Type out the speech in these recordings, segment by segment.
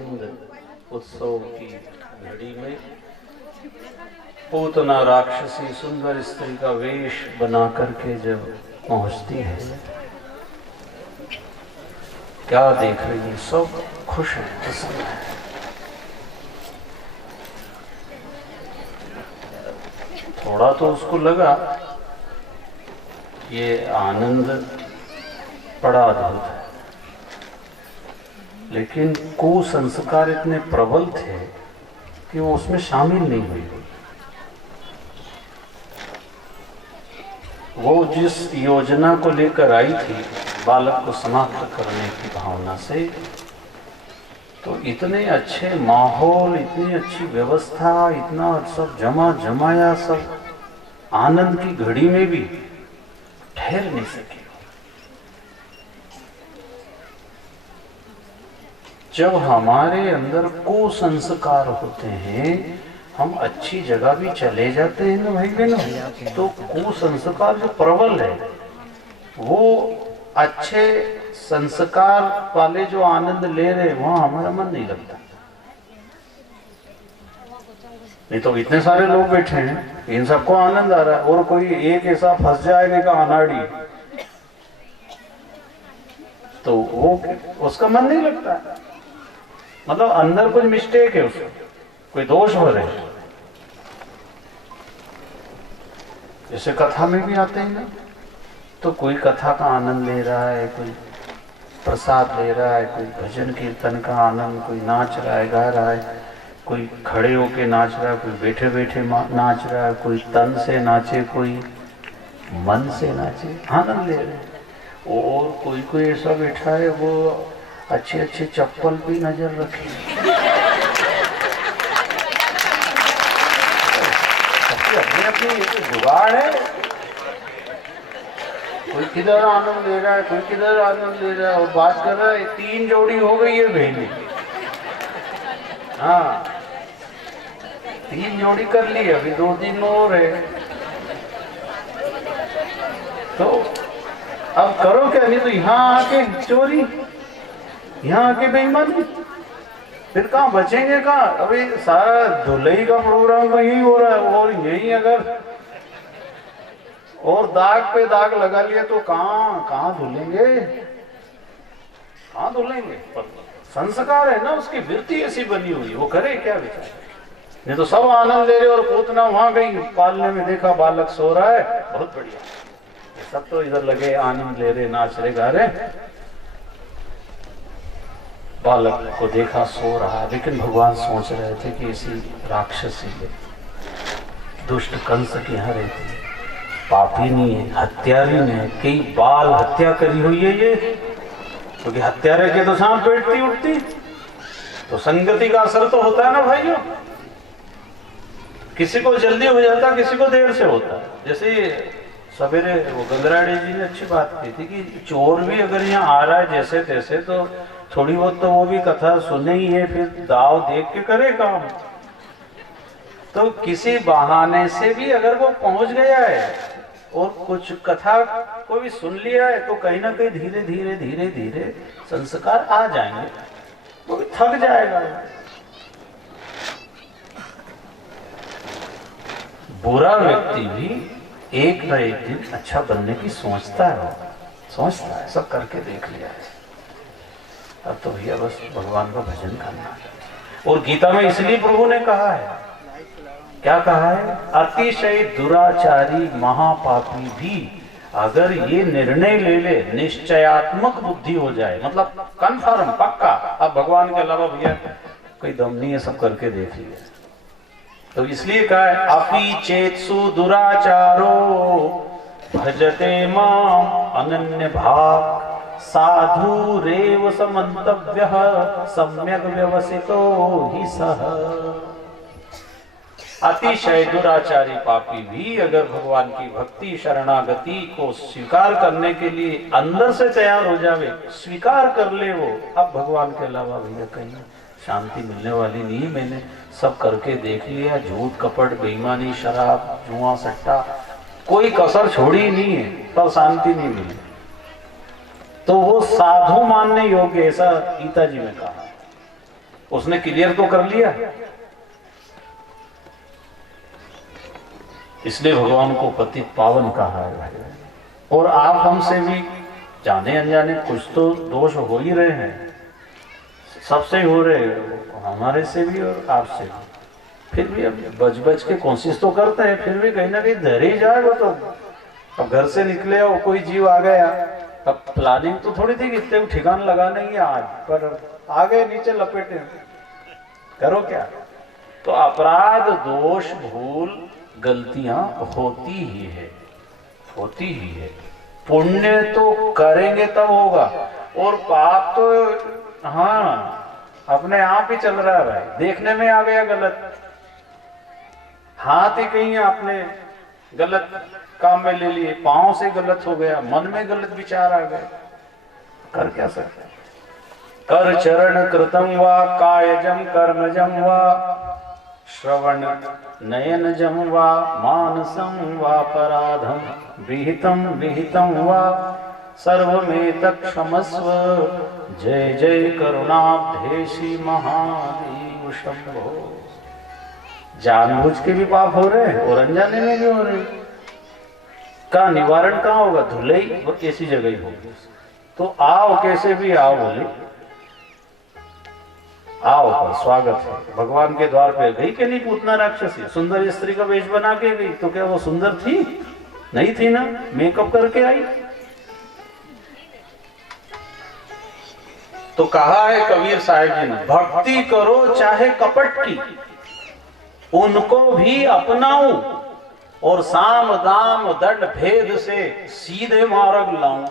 आनंद उत्सव की घड़ी में पूतना राक्षसी सुंदर स्त्री का वेश बना करके जब पहुंचती है, क्या देख रही है? सब खुश है, प्रसन्न है। थोड़ा तो उसको लगा ये आनंद बड़ा अद्भुत है, लेकिन कुसंस्कार इतने प्रबल थे कि वो उसमें शामिल नहीं हुई। वो जिस योजना को लेकर आई थी बालक को समाप्त करने की भावना से, तो इतने अच्छे माहौल, इतनी अच्छी व्यवस्था, इतना सब जमाया, सब आनंद की घड़ी में भी ठहर नहीं सके। जब हमारे अंदर कुसंस्कार होते हैं, हम अच्छी जगह भी चले जाते हैं ना भाई बहनों, तो कुसंस्कार जो प्रबल है, वो अच्छे संस्कार वाले जो आनंद ले रहे, वहां हमारा मन नहीं लगता। नहीं तो इतने सारे लोग बैठे हैं, इन सबको आनंद आ रहा है, और कोई एक ऐसा फंस जाएगा का अनाड़ी, तो वो उसका मन नहीं लगता। मतलब अंदर कुछ मिस्टेक है, उसका कोई दोष हो रहे हैं। जैसे कथा में भी आते हैं ना, तो कोई कथा का आनंद ले रहा है, कोई प्रसाद ले रहा है, कोई भजन कीर्तन का आनंद, कोई नाच रहा है, गा रहा है, कोई खड़े होके नाच रहा है, कोई बैठे बैठे नाच रहा है, कोई तन से नाचे, कोई मन से नाचे, आनंद ले रहे हैं। और कोई ऐसा बैठा है, वो अच्छे चप्पल भी नजर रखे, सबकी अपनी जुगाड़ है। कोई किधर आनंद ले रहा है, कोई किधर आनंद ले रहा है, और बात कर रहा है 3 जोड़ी हो गई है बहनी। हाँ, 3 जोड़ी कर ली, अभी 2 दिन और है। तो अब करो क्या? नहीं तो यहाँ आके चोरी, यहाँ आके बेईमानी, फिर कहाँ बचेंगे? कहाँ? अभी सारा धुलई का प्रोग्राम यही हो रहा है, और यही अगर और दाग पे दाग लगा लिया तो कहाँ धुलेंगे? कहाँ धुलेंगे? संस्कार है ना, उसकी वृत्ति ऐसी बनी हुई, वो करे क्या बेचारा? नहीं तो सब आनंद ले रहे, और पूतना वहां गई, पालने में देखा बालक सो रहा है, बहुत बढ़िया, सब तो इधर लगे आनंद ले रहे, नाच रहे, गा रहे। बालक को देखा सो रहा, लेकिन भगवान सोच रहे थे कि इसी राक्षसी दुष्ट कंस के यहाँ रहती है, पापी नहीं है, हत्यारी नहीं है, कई बाल हत्या करी हुई है ये, क्योंकि हत्यारे के तो सांप बैठती उठती, तो संगति का असर तो होता है ना भाइयों। किसी को जल्दी हो जाता, किसी को देर से होता। जैसे सवेरे वो गंगराड़े जी ने अच्छी बात की थी कि चोर भी अगर यहाँ आ रहा है जैसे तैसे, तो थोड़ी बहुत तो वो भी कथा सुने ही है, फिर दाव देख के करे काम। तो किसी बहाने से भी अगर वो पहुंच गया है और कुछ कथा को भी सुन लिया है, तो कहीं ना कहीं धीरे धीरे संस्कार आ जाएंगे, वो भी थक जाएगा। बुरा व्यक्ति भी एक न एक दिन अच्छा बनने की सोचता है, सब करके देख लिया है। अब तो भैया बस भगवान का भजन करना है। और गीता में इसलिए प्रभु ने कहा है, क्या कहा है? अतिशय दुराचारी महापापी भी अगर ये निर्णय ले ले, निश्चयात्मक बुद्धि हो जाए, मतलब कन्फर्म, पक्का, अब भगवान के अलावा भैया कोई दम नहीं है, सब करके देख लिया। तो इसलिए कहा है, अपि चेत्सु दुराचारो भजते माम अनन्य भाव साधु रेव समन्तव्यः सम्यक व्यवसितो हि सः। अतिशय दुराचारी पापी भी अगर भगवान की भक्ति शरणागति को स्वीकार करने के लिए अंदर से तैयार हो जावे, स्वीकार कर ले वो, अब भगवान के अलावा भैया कहीं शांति मिलने वाली नहीं। मैंने सब करके देख लिया, झूठ कपट बेईमानी शराब जुआ सट्टा कोई कसर छोड़ी नहीं है, पर शांति नहीं मिली। तो वो साधु मानने योग्य, ऐसा गीता जी में कहा। उसने क्लियर तो कर लिया। इसलिए भगवान को पतित पावन कहा है। और आप हमसे भी जाने अनजाने कुछ तो दोष हो ही रहे हैं, सबसे हो रहे हैं, हमारे से भी और आपसे भी। फिर भी अब बच बच के कोशिश तो करते हैं, फिर भी कहीं ना कहीं धर ही जाएगा। तो अब घर से निकले और कोई जीव आ गया, अब प्लानिंग तो थोड़ी थी कि इतने ठिकान लगाने ही आज, पर आ गए नीचे लपेटे, करो क्या। तो अपराध, दोष, भूल, गलतियां होती ही है, होती ही है। पुण्य तो करेंगे तब होगा, और पाप तो हाँ अपने आप ही चल रहा है भाई। देखने में आ गया गलत, हाथ ही कहीं आपने गलत काम में ले लिए, पांव से गलत हो गया, मन में गलत विचार आ गए, कर क्या सकते। कर चरण कृतम वा कायजम कर्मजम वा श्रवण नयनजम वा मानसं वापराधं विहितं विहितं वा सर्वमेतत् क्षमस्व। जय जय करुणाब्धेशी महादेव शंभो। जानबूझ के भी पाप हो रहे हैं और अनजाने में भी हो रहे हैं। का निवारण कहाँ होगा? धुलाई वो ऐसी जगह ही होगी। तो आओ, कैसे भी आओ, बोले आओ पर स्वागत है। भगवान के द्वार पे गई कि नहीं पूतना राक्षसी, सुंदर स्त्री का वेश बना के गई, तो क्या वो सुंदर थी? नहीं थी ना, मेकअप करके आई। तो कहा है कबीर साहब जी ने, भक्ति करो चाहे कपट की, उनको भी अपनाऊं, और साम दाम दंड भेद से सीधे मार्ग लाऊं।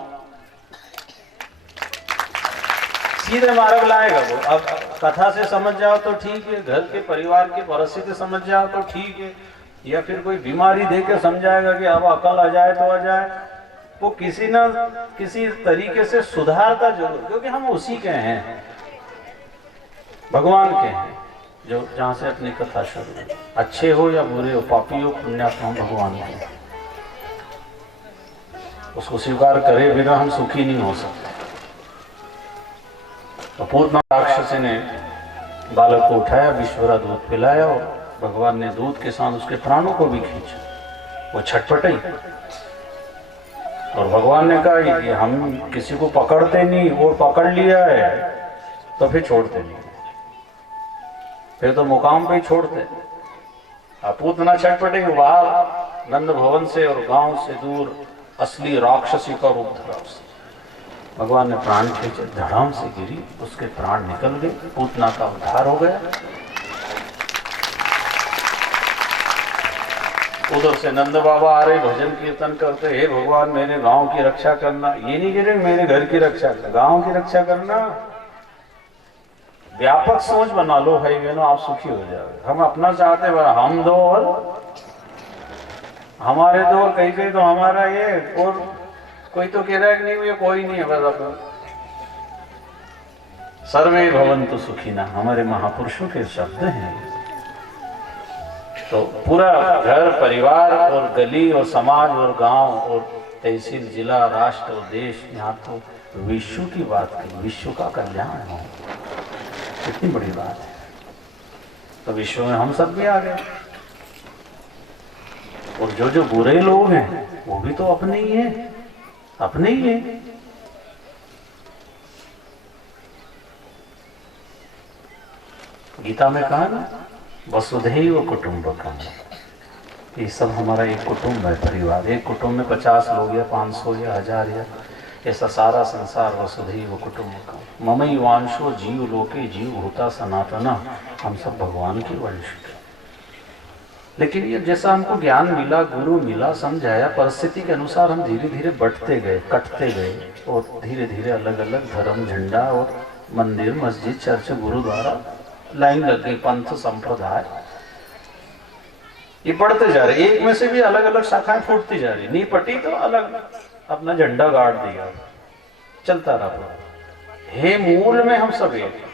सीधे मार्ग लाएगा वो। अब कथा से समझ जाओ तो ठीक है, घर के परिवार की परिस्थिति समझ जाओ तो ठीक है, या फिर कोई बीमारी देके समझाएगा कि अब अकल आ जाए तो आ जाए, वो किसी ना किसी तरीके से सुधारता जरूर, क्योंकि हम उसी के हैं, भगवान के हैं, जो जहां से अपनी कथा शुरू है। अच्छे हो या बुरे हो, पापी हो पुण्यात्मा, भगवान के, उसको स्वीकार करे बिना हम सुखी नहीं हो सकते। तो पूतना राक्षसी ने बालक को उठाया, विश्वरा दूध पिलाया, और भगवान ने दूध के साथ उसके प्राणों को भी खींचा। वो छटपटाई, और भगवान ने कहा कि हम किसी को पकड़ते नहीं, और पकड़ लिया है तो फिर छोड़ते नहीं, फिर तो मुकाम पे ही छोड़ते। अब पूतना छटपटे, वहां नंद भवन से और गांव से दूर असली राक्षसी का रूप धरा उसने। भगवान ने प्राण खींचे, धड़ाम से गिरी, उसके प्राण निकल गए, पूतना का उद्धार हो गया। उधर से नंद बाबा आ रहे, भजन कीर्तन करते, हे भगवान मेरे गांव की रक्षा करना। ये नहीं कह रहे मेरे घर की रक्षा करना, गांव की रक्षा करना। व्यापक सोच बना लो भाई बहनों, आप सुखी हो जाओगे। हम अपना चाहते हैं, हम दो और हमारे दो, और कहीं कहीं तो हमारा ये, और कोई तो कह रहा है कि नहीं ये कोई नहीं है, बस अपना। सर्वे भवन्तु सुखिनः हमारे महापुरुषों के शब्द हैं। तो पूरा घर परिवार और गली और समाज और गांव और तहसील, जिला, राष्ट्र और देश, यहाँ तो विश्व की बात की, विश्व का कल्याण हो, कितनी बड़ी बात है। तो विश्व में हम सब भी आ गए, और जो जो बुरे लोग हैं वो भी तो अपने ही हैं, अपने ही हैं। गीता में कहा ना, वसुधैव कुटुंबकम, ये सब हमारा एक कुटुंब है, परिवार। एक कुटुंब में 50 लोग या 500 या 1000 या ऐसा सारा संसार, वसुधैव कुटुंबकम। ममैवांशो जीव लोके जीव भूता सनातना, हम सब भगवान की वंश। लेकिन ये जैसा हमको ज्ञान मिला, गुरु मिला, समझाया, परिस्थिति के अनुसार हम धीरे धीरे बढ़ते गए, कटते गए, और धीरे धीरे अलग अलग धर्म झंडा और मंदिर, मस्जिद, चर्च, गुरुद्वारा लाइन लग गई, पंथ, संप्रदाय, ये बढ़ते जा रहे। एक में से भी अलग अलग शाखाएं फूटती जा रही, नहीं पटी तो अलग अपना झंडा गाड़ दिया, चलता रहा। हे मूल में हम सब एक,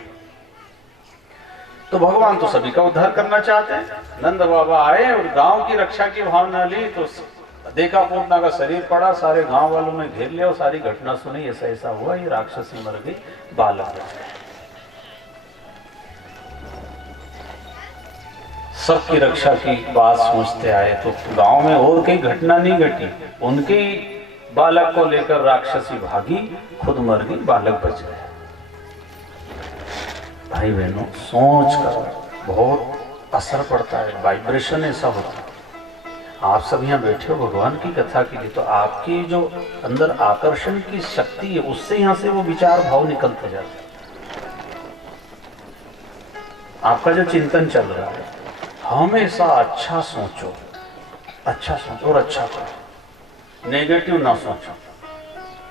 तो भगवान तो सभी का उद्धार करना चाहते हैं। नंद बाबा आए और गांव की रक्षा की भावना ली, तो देखा पूतना का शरीर पड़ा, सारे गांव वालों ने घेर लिया और सारी घटना सुनी, ऐसा ऐसा हुआ, ये राक्षसी मर गई, बालक। सबकी रक्षा की बात सोचते आए, तो गांव में और कई घटना नहीं घटी, उनके ही बालक को लेकर राक्षसी भागी, खुद मर गई, बालक बच गया। भाई बहनों, सोच का बहुत असर पड़ता है, वाइब्रेशन ऐसा होता है। आप सब यहाँ बैठे हो भगवान की कथा के लिए, तो आपकी जो अंदर आकर्षण की शक्ति है, उससे यहाँ से वो विचार भाव निकलते जाते हैं। आपका जो चिंतन चल रहा है, हमेशा अच्छा सोचो और अच्छा करो, नेगेटिव ना सोचो।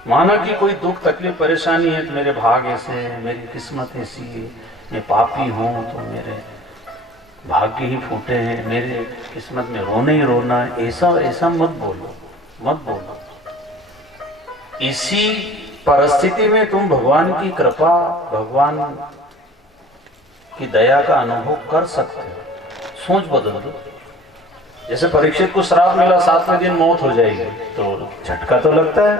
माना कि कोई दुख तकलीफ परेशानी है, तो मेरे भाग ऐसे है, मेरी किस्मत ऐसी है, मैं पापी हूँ तो मेरे भाग्य ही फूटे हैं, मेरे किस्मत में रोना ही रोना है, ऐसा मत बोलो। इसी परिस्थिति में तुम भगवान की कृपा, भगवान की दया का अनुभव कर सकते हो। सोच बदल दो। जैसे परीक्षित को श्राप मिला, 7वें दिन मौत हो जाएगी, तो झटका तो लगता है,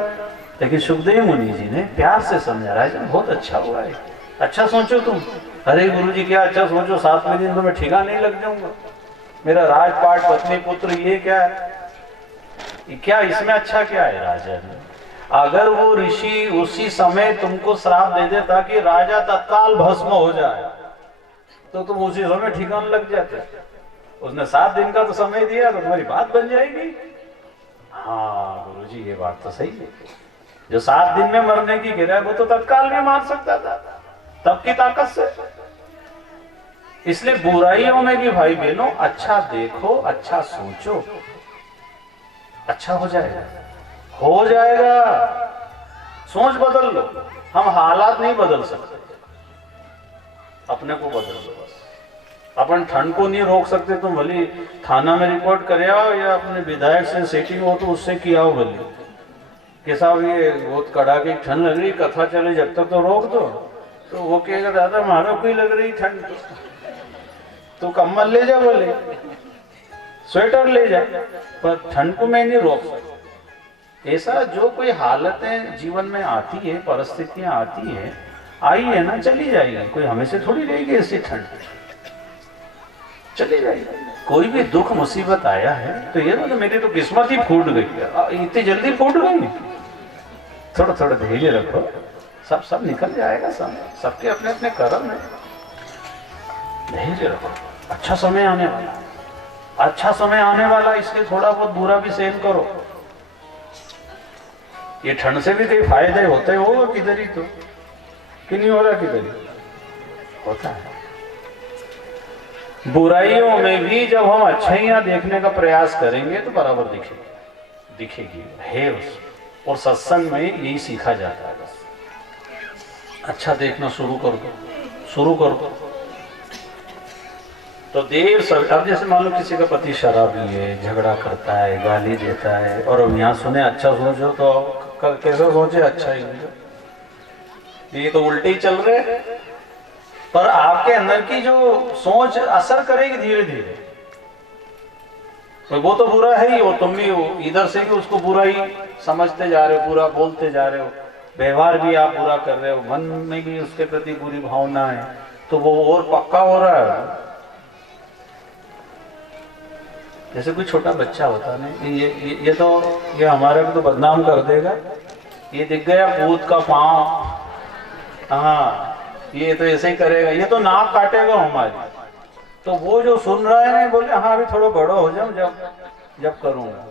लेकिन सुखदेव मुनि जी ने प्यार से समझा, राजन बहुत अच्छा हुआ है, अच्छा सोचो तुम। अरे गुरु जी क्या अच्छा सोचो, 7वें दिन तो मैं ठिका नहीं लग जाऊंगा, मेरा राजपाट पत्नी पुत्र ये क्या है, ये क्या, इसमें अच्छा क्या है राजन। अगर वो ऋषि उसी समय तुमको श्राप दे दे ताकि राजा तत्काल भस्म हो जाए, तो तुम उसी समय ठिकाना लग जाते। उसने 7 दिन का तो समय दिया, तो तुम्हारी बात बन जाएगी। हाँ गुरुजी ये बात तो सही है, जो 7 दिन में मरने की गिरा है वो तो तत्काल में मार सकता था, तब की ताकत से। इसलिए बुराइयों में भी भाई बहनों अच्छा देखो, अच्छा सोचो, अच्छा हो जाएगा। सोच बदल लो। हम हालात नहीं बदल सकते, अपने को बदल लो बस। अपन ठंड को नहीं रोक सकते, तुम भले थाना में रिपोर्ट करे आओ या अपने विधायक से सेटिंग हो तो उससे किया हो भले कि साहब ये बहुत कड़ाके की ठंड लग रही, कथा चले जब तक तो रोक दो। तो वो कहेगा दादा हमारा कोई लग रही ठंड, तो कम्बल ले जा, बोले स्वेटर ले जा, पर ठंड को मैं नहीं रोक सकता। ऐसा जो कोई हालतें जीवन में आती है, परिस्थितियां आती है, आई है ना, चली जाएगी, कोई हमेशा थोड़ी रहेगी ऐसी ठंड, चली जाएगी। कोई भी दुख मुसीबत आया है तो ये ना, तो मेरी तो किस्मत ही फूट गई, इतनी जल्दी फूट गई, थोड़ा थोड़ा धैर्य रखो, सब निकल जाएगा। सबके अपने अपने कर्म है, धैर्य रखो। अच्छा समय आने वाला, इसलिए थोड़ा बहुत बुरा भी सहन करो। ये ठंड से भी कई फायदे होते हो किधर ही, तो कि नहीं हो रहा, किधर ही होता है। बुराइयों में भी जब हम अच्छाइयां देखने का प्रयास करेंगे तो बराबर दिखेगी है उस। और सत्संग में यही सीखा जाता है, बस अच्छा देखना शुरू कर दो। तो देर सब, अब जैसे मान लो किसी का पति शराबी है, झगड़ा करता है, गाली देता है, और अब यहाँ सुने अच्छा सोचो, तो कैसे सोचे अच्छा ही, ये तो उल्टे ही चल रहे। पर आपके अंदर की जो सोच असर करेगी धीरे धीरे। तो वो तो बुरा है ही, वो तुम भी इधर से भी उसको बुरा ही समझते जा रहे हो, बुरा बोलते जा रहे हो, व्यवहार भी आप बुरा कर रहे हो, मन में भी उसके प्रति बुरी भावना है, तो वो और पक्का हो रहा है। जैसे कोई छोटा बच्चा होता नहीं, ये हमारे को तो बदनाम कर देगा, ये दिख गया भूत का पांव, हाँ ये तो ऐसे ही करेगा, ये तो नाक काटेगा हमारी। तो वो जो सुन रहा है ना, बोले हाँ अभी थोड़ा बड़ा हो जाऊं, जब करूंगा।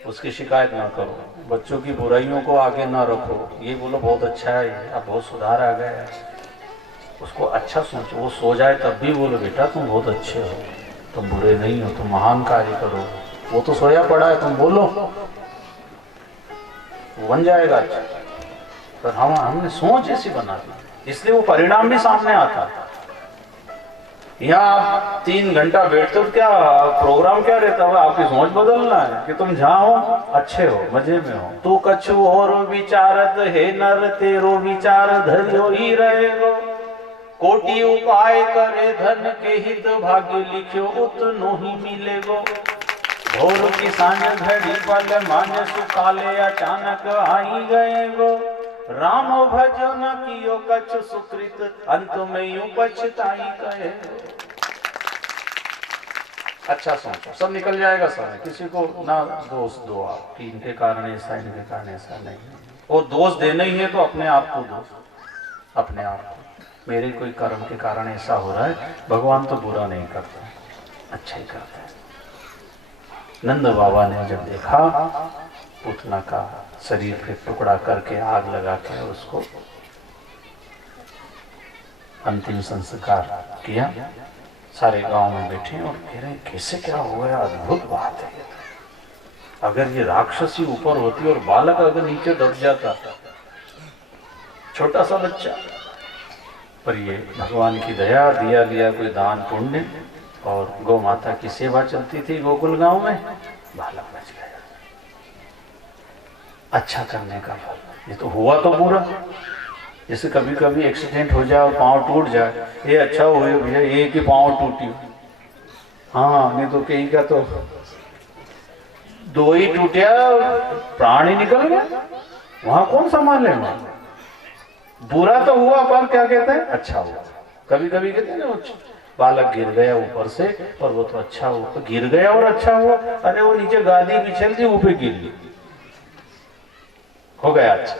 उसकी शिकायत ना करो, बच्चों की बुराइयों को आगे ना रखो, ये बोलो बहुत अच्छा है, अब बहुत सुधार आ गया है। उसको अच्छा सोचो, वो सो जाए तब भी बोलो बेटा तुम बहुत अच्छे हो, तुम बुरे नहीं हो, तुम महान कार्य करो। वो तो सोया पड़ा है, तुम बोलो, वो बन जाएगा अच्छा। पर हमने सोच ऐसी बना दी, इसलिए वो परिणाम भी सामने आता है। यहाँ आप 3 घंटा बैठते हो, क्या प्रोग्राम क्या रहता है, आपकी सोच बदलना है कि तुम जहाँ हो अच्छे हो, मजे में हो। तू कछु और विचारत है नर, तेरो विचार धर्यो ही रहेगो। कोटि उपाय करे धन के हित, भाग्य लिखो उतनो ही मिलेगो। भोर की सांझ घड़ी पल मान, सुकाले अचानक आई गए गो। राम भजो न कियो कछु सुकृत, अंत में यूं पछताई कहे। अच्छा सोचो, सब निकल जाएगा समय। किसी को ना दोष दो आप कि इनके कारण ऐसा, इनके कारण ऐसा, नहीं। वो दोष देना ही है तो अपने आप को दो, अपने आप को। मेरे कोई कर्म के कारण ऐसा हो रहा है। भगवान तो बुरा नहीं करते, अच्छा ही करते हैं। नंद बाबा ने जब देखा पूतना का शरीर पे टुकड़ा करके आग लगा के उसको अंतिम संस्कार किया, सारे गांव में बैठे और कह रहे कैसे क्या हो गया, अद्भुत बात है। अगर ये राक्षसी ऊपर होती और बालक अगर नीचे दब जाता, छोटा सा बच्चा, पर ये भगवान की दया, दिया लिया कोई दान पुण्य, और गौ माता की सेवा चलती थी गोकुल गांव में, बालक बच गया। अच्छा करने का फल। ये तो हुआ तो बुरा, जैसे कभी कभी एक्सीडेंट हो जाए और पाँव टूट जाए, ये अच्छा हुआ भैया एक ही पाँव टूटी, हाँ नहीं तो कहीं का तो दो ही टूटिया, प्राण ही निकल गया, वहां कौन संभाले। बुरा तो हुआ पर क्या कहते हैं, अच्छा हुआ। कभी कभी कहते हैं ना बालक गिर गया ऊपर से, पर वो तो अच्छा हुआ, गिर गया और अच्छा हुआ। अरे वो नीचे गादी बिछल थी, ऊपर गिर गई, हो गया अच्छा।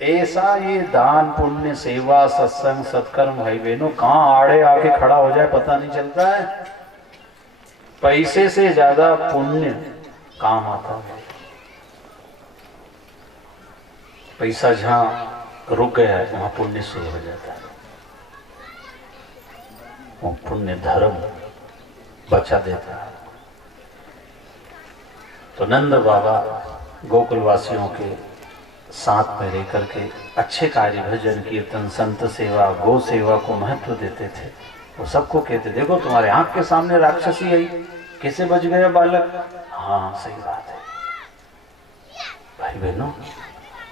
ऐसा ये दान पुण्य सेवा सत्संग सत्कर्म भाई बहनों कहाँ आड़े आके खड़ा हो जाए पता नहीं चलता है। पैसे से ज्यादा पुण्य काम आता है। पैसा जहां रुक गया है वहां पुण्य शुरू हो जाता है, वो पुण्य धर्म बचा देता है। तो नंद बाबा गोकुलवासियों के साथ में रह करके अच्छे कार्य, भजन कीर्तन संत सेवा गौ सेवा को महत्व देते थे। वो सबको कहते देखो तुम्हारे आंख के सामने राक्षसी आई, कैसे बच गया बालक। हाँ सही बात है भाई बहनों,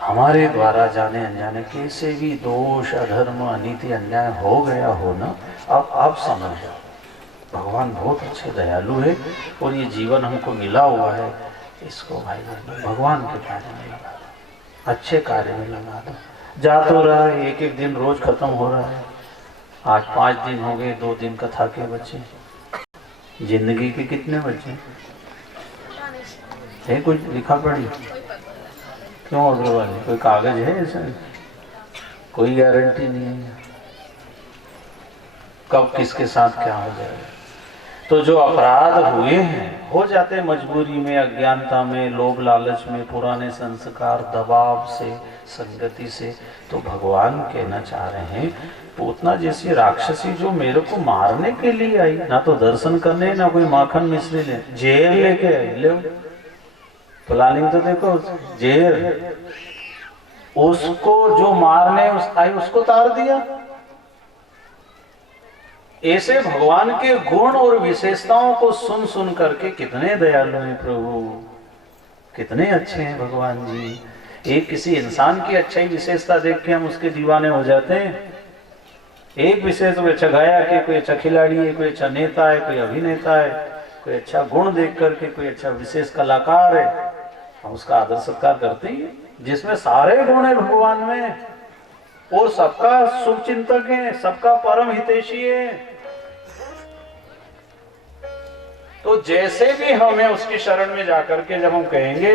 हमारे द्वारा जाने अनजाने कैसे भी दोष अधर्म अनीति अन्याय हो गया हो ना, अब आप समझ जाओ भगवान बहुत अच्छे दयालु है और ये जीवन हमको मिला हुआ है, इसको भाई बहनों भगवान के कार्य में लगा दो, अच्छे कार्य में लगा दो। जा तो रहा है, एक एक दिन रोज खत्म हो रहा है। आज 5 दिन हो गए, 2 दिन कथा के बचे, जिंदगी के कितने बचे है? कुछ लिखा पड़ी क्यों अग्रवाल, कोई कागज है ऐसा? कोई गारंटी नहीं है कब किसके साथ क्या हो जाएगा। तो जो अपराध हुए हैं हो जाते मजबूरी में, अज्ञानता में, लोभ लालच में, पुराने संस्कार, दबाव से, संगति से। तो भगवान कहना चाह रहे हैं पूतना जैसी राक्षसी जो मेरे को मारने के लिए आई, ना तो दर्शन करने ना कोई माखन मिश्री ले, जेल लेके आई। ले प्लानिंग तो देखो, जेल, उसको जो मारने आई उसको तार दिया। ऐसे भगवान के गुण और विशेषताओं को सुन सुन करके कितने दयालु हैं प्रभु, कितने अच्छे हैं भगवान जी। एक किसी इंसान की अच्छाई विशेषता देख के हम उसके दीवाने हो जाते हैं। एक विशेष कोई अच्छा गायक है, कोई अच्छा खिलाड़ी है, कोई अच्छा नेता है, कोई अभिनेता है, कोई अच्छा गुण देख करके कोई अच्छा विशेष कलाकार है, हम उसका आदर सत्कार करते ही, जिसमें सारे गुण है भगवान में और सबका शुभ चिंतक है, सबका परम हितैषी है। तो जैसे भी हमें उसकी शरण में जाकर के जब हम कहेंगे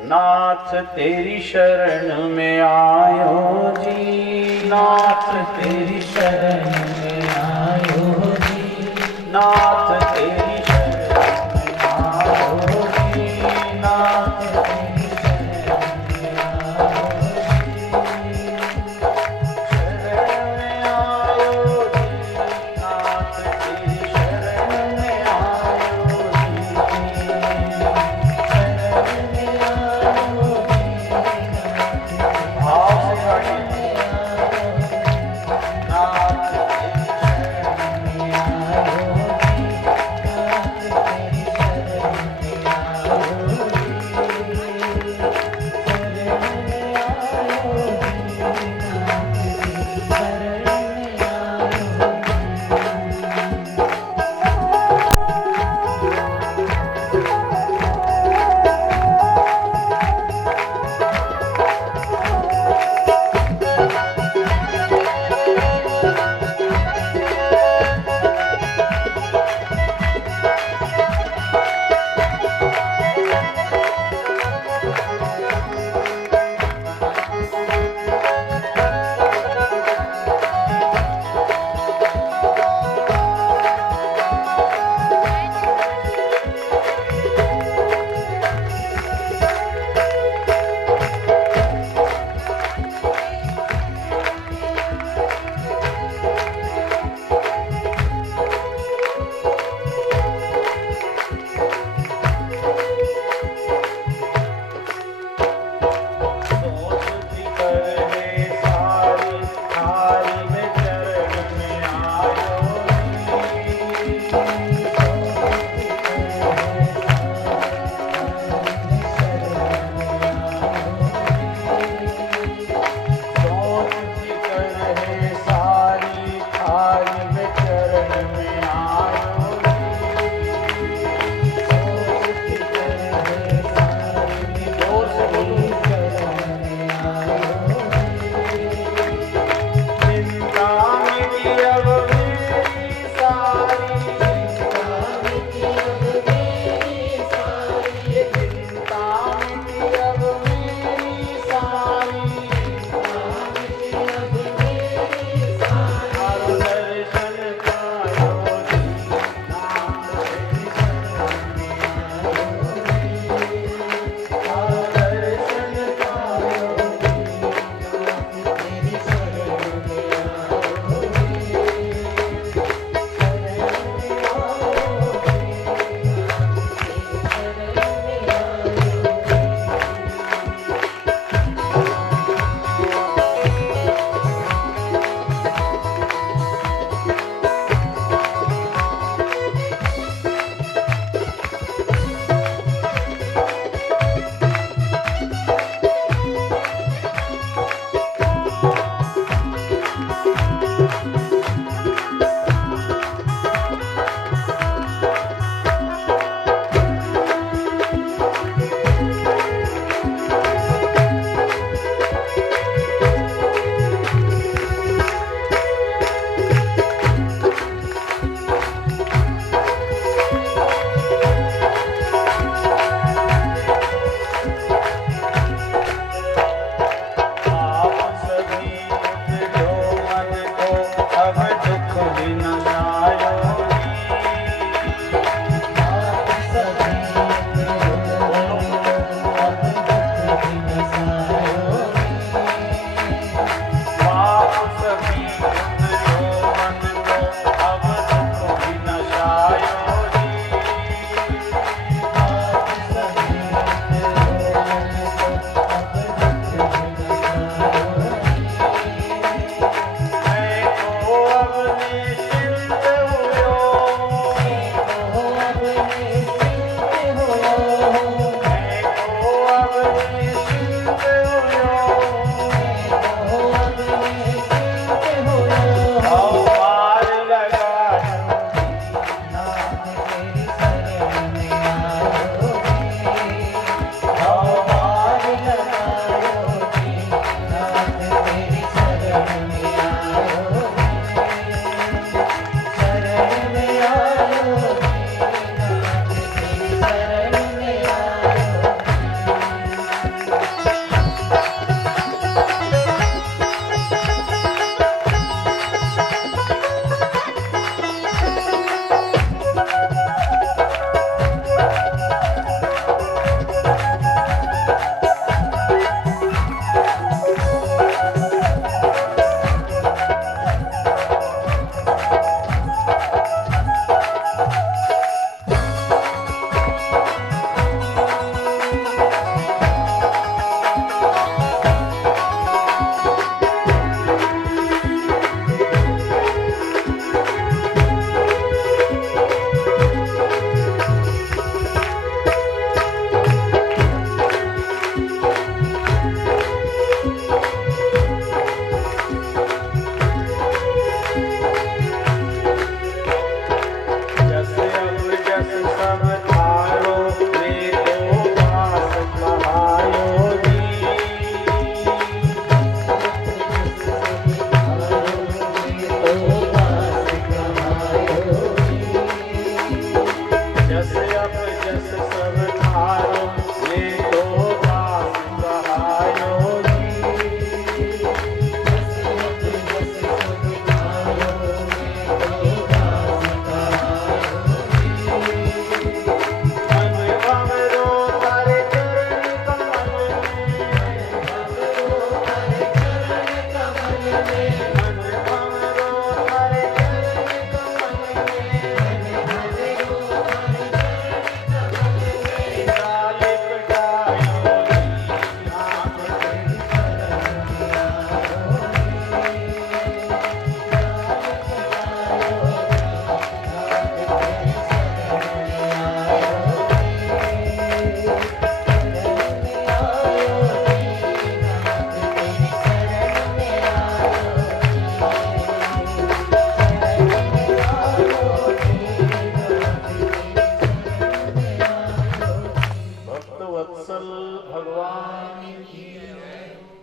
नाथ तेरी शरण में आयो जी, नाथ तेरी शरण में आयो जी, नाथ तेरी शरण में आयो जी, नाथ तेरी शरण में आयो जी, शरण में आयो जी, नाथ तेरी शरण में आयो जी,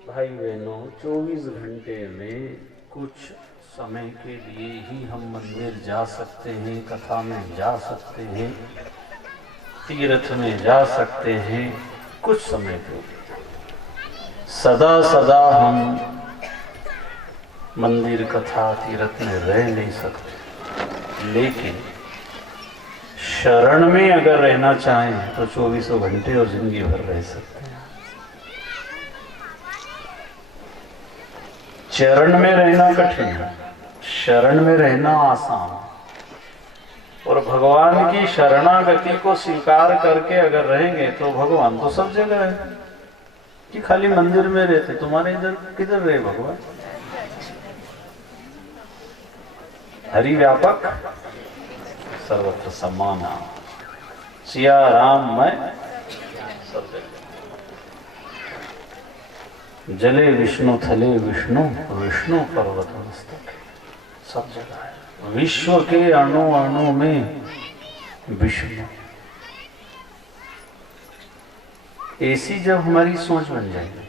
भाई बहनों, 24 घंटे में कुछ समय के लिए ही हम मंदिर जा सकते हैं, कथा में जा सकते हैं, तीर्थ में जा सकते हैं, कुछ समय के लिए। सदा सदा हम मंदिर, कथा, तीर्थ में रह नहीं सकते। लेकिन शरण में अगर रहना चाहें तो 24 घंटे और जिंदगी भर रह सकते हैं। चरण में रहना कठिन है, शरण में रहना आसान। और भगवान की शरणागति को स्वीकार करके अगर रहेंगे तो भगवान तो सब जगह है। कि खाली मंदिर में रहते, तुम्हारे इधर किधर रहे भगवान? हरि व्यापक सर्वत्र समाना, सिया राम मैं सब जगह। जले विष्णु थले विष्णु, विष्णु पर्वत मस्तक, सब जगह है। विश्व के अणु अणु में विष्णु। ऐसी जब हमारी सोच बन जाएगी,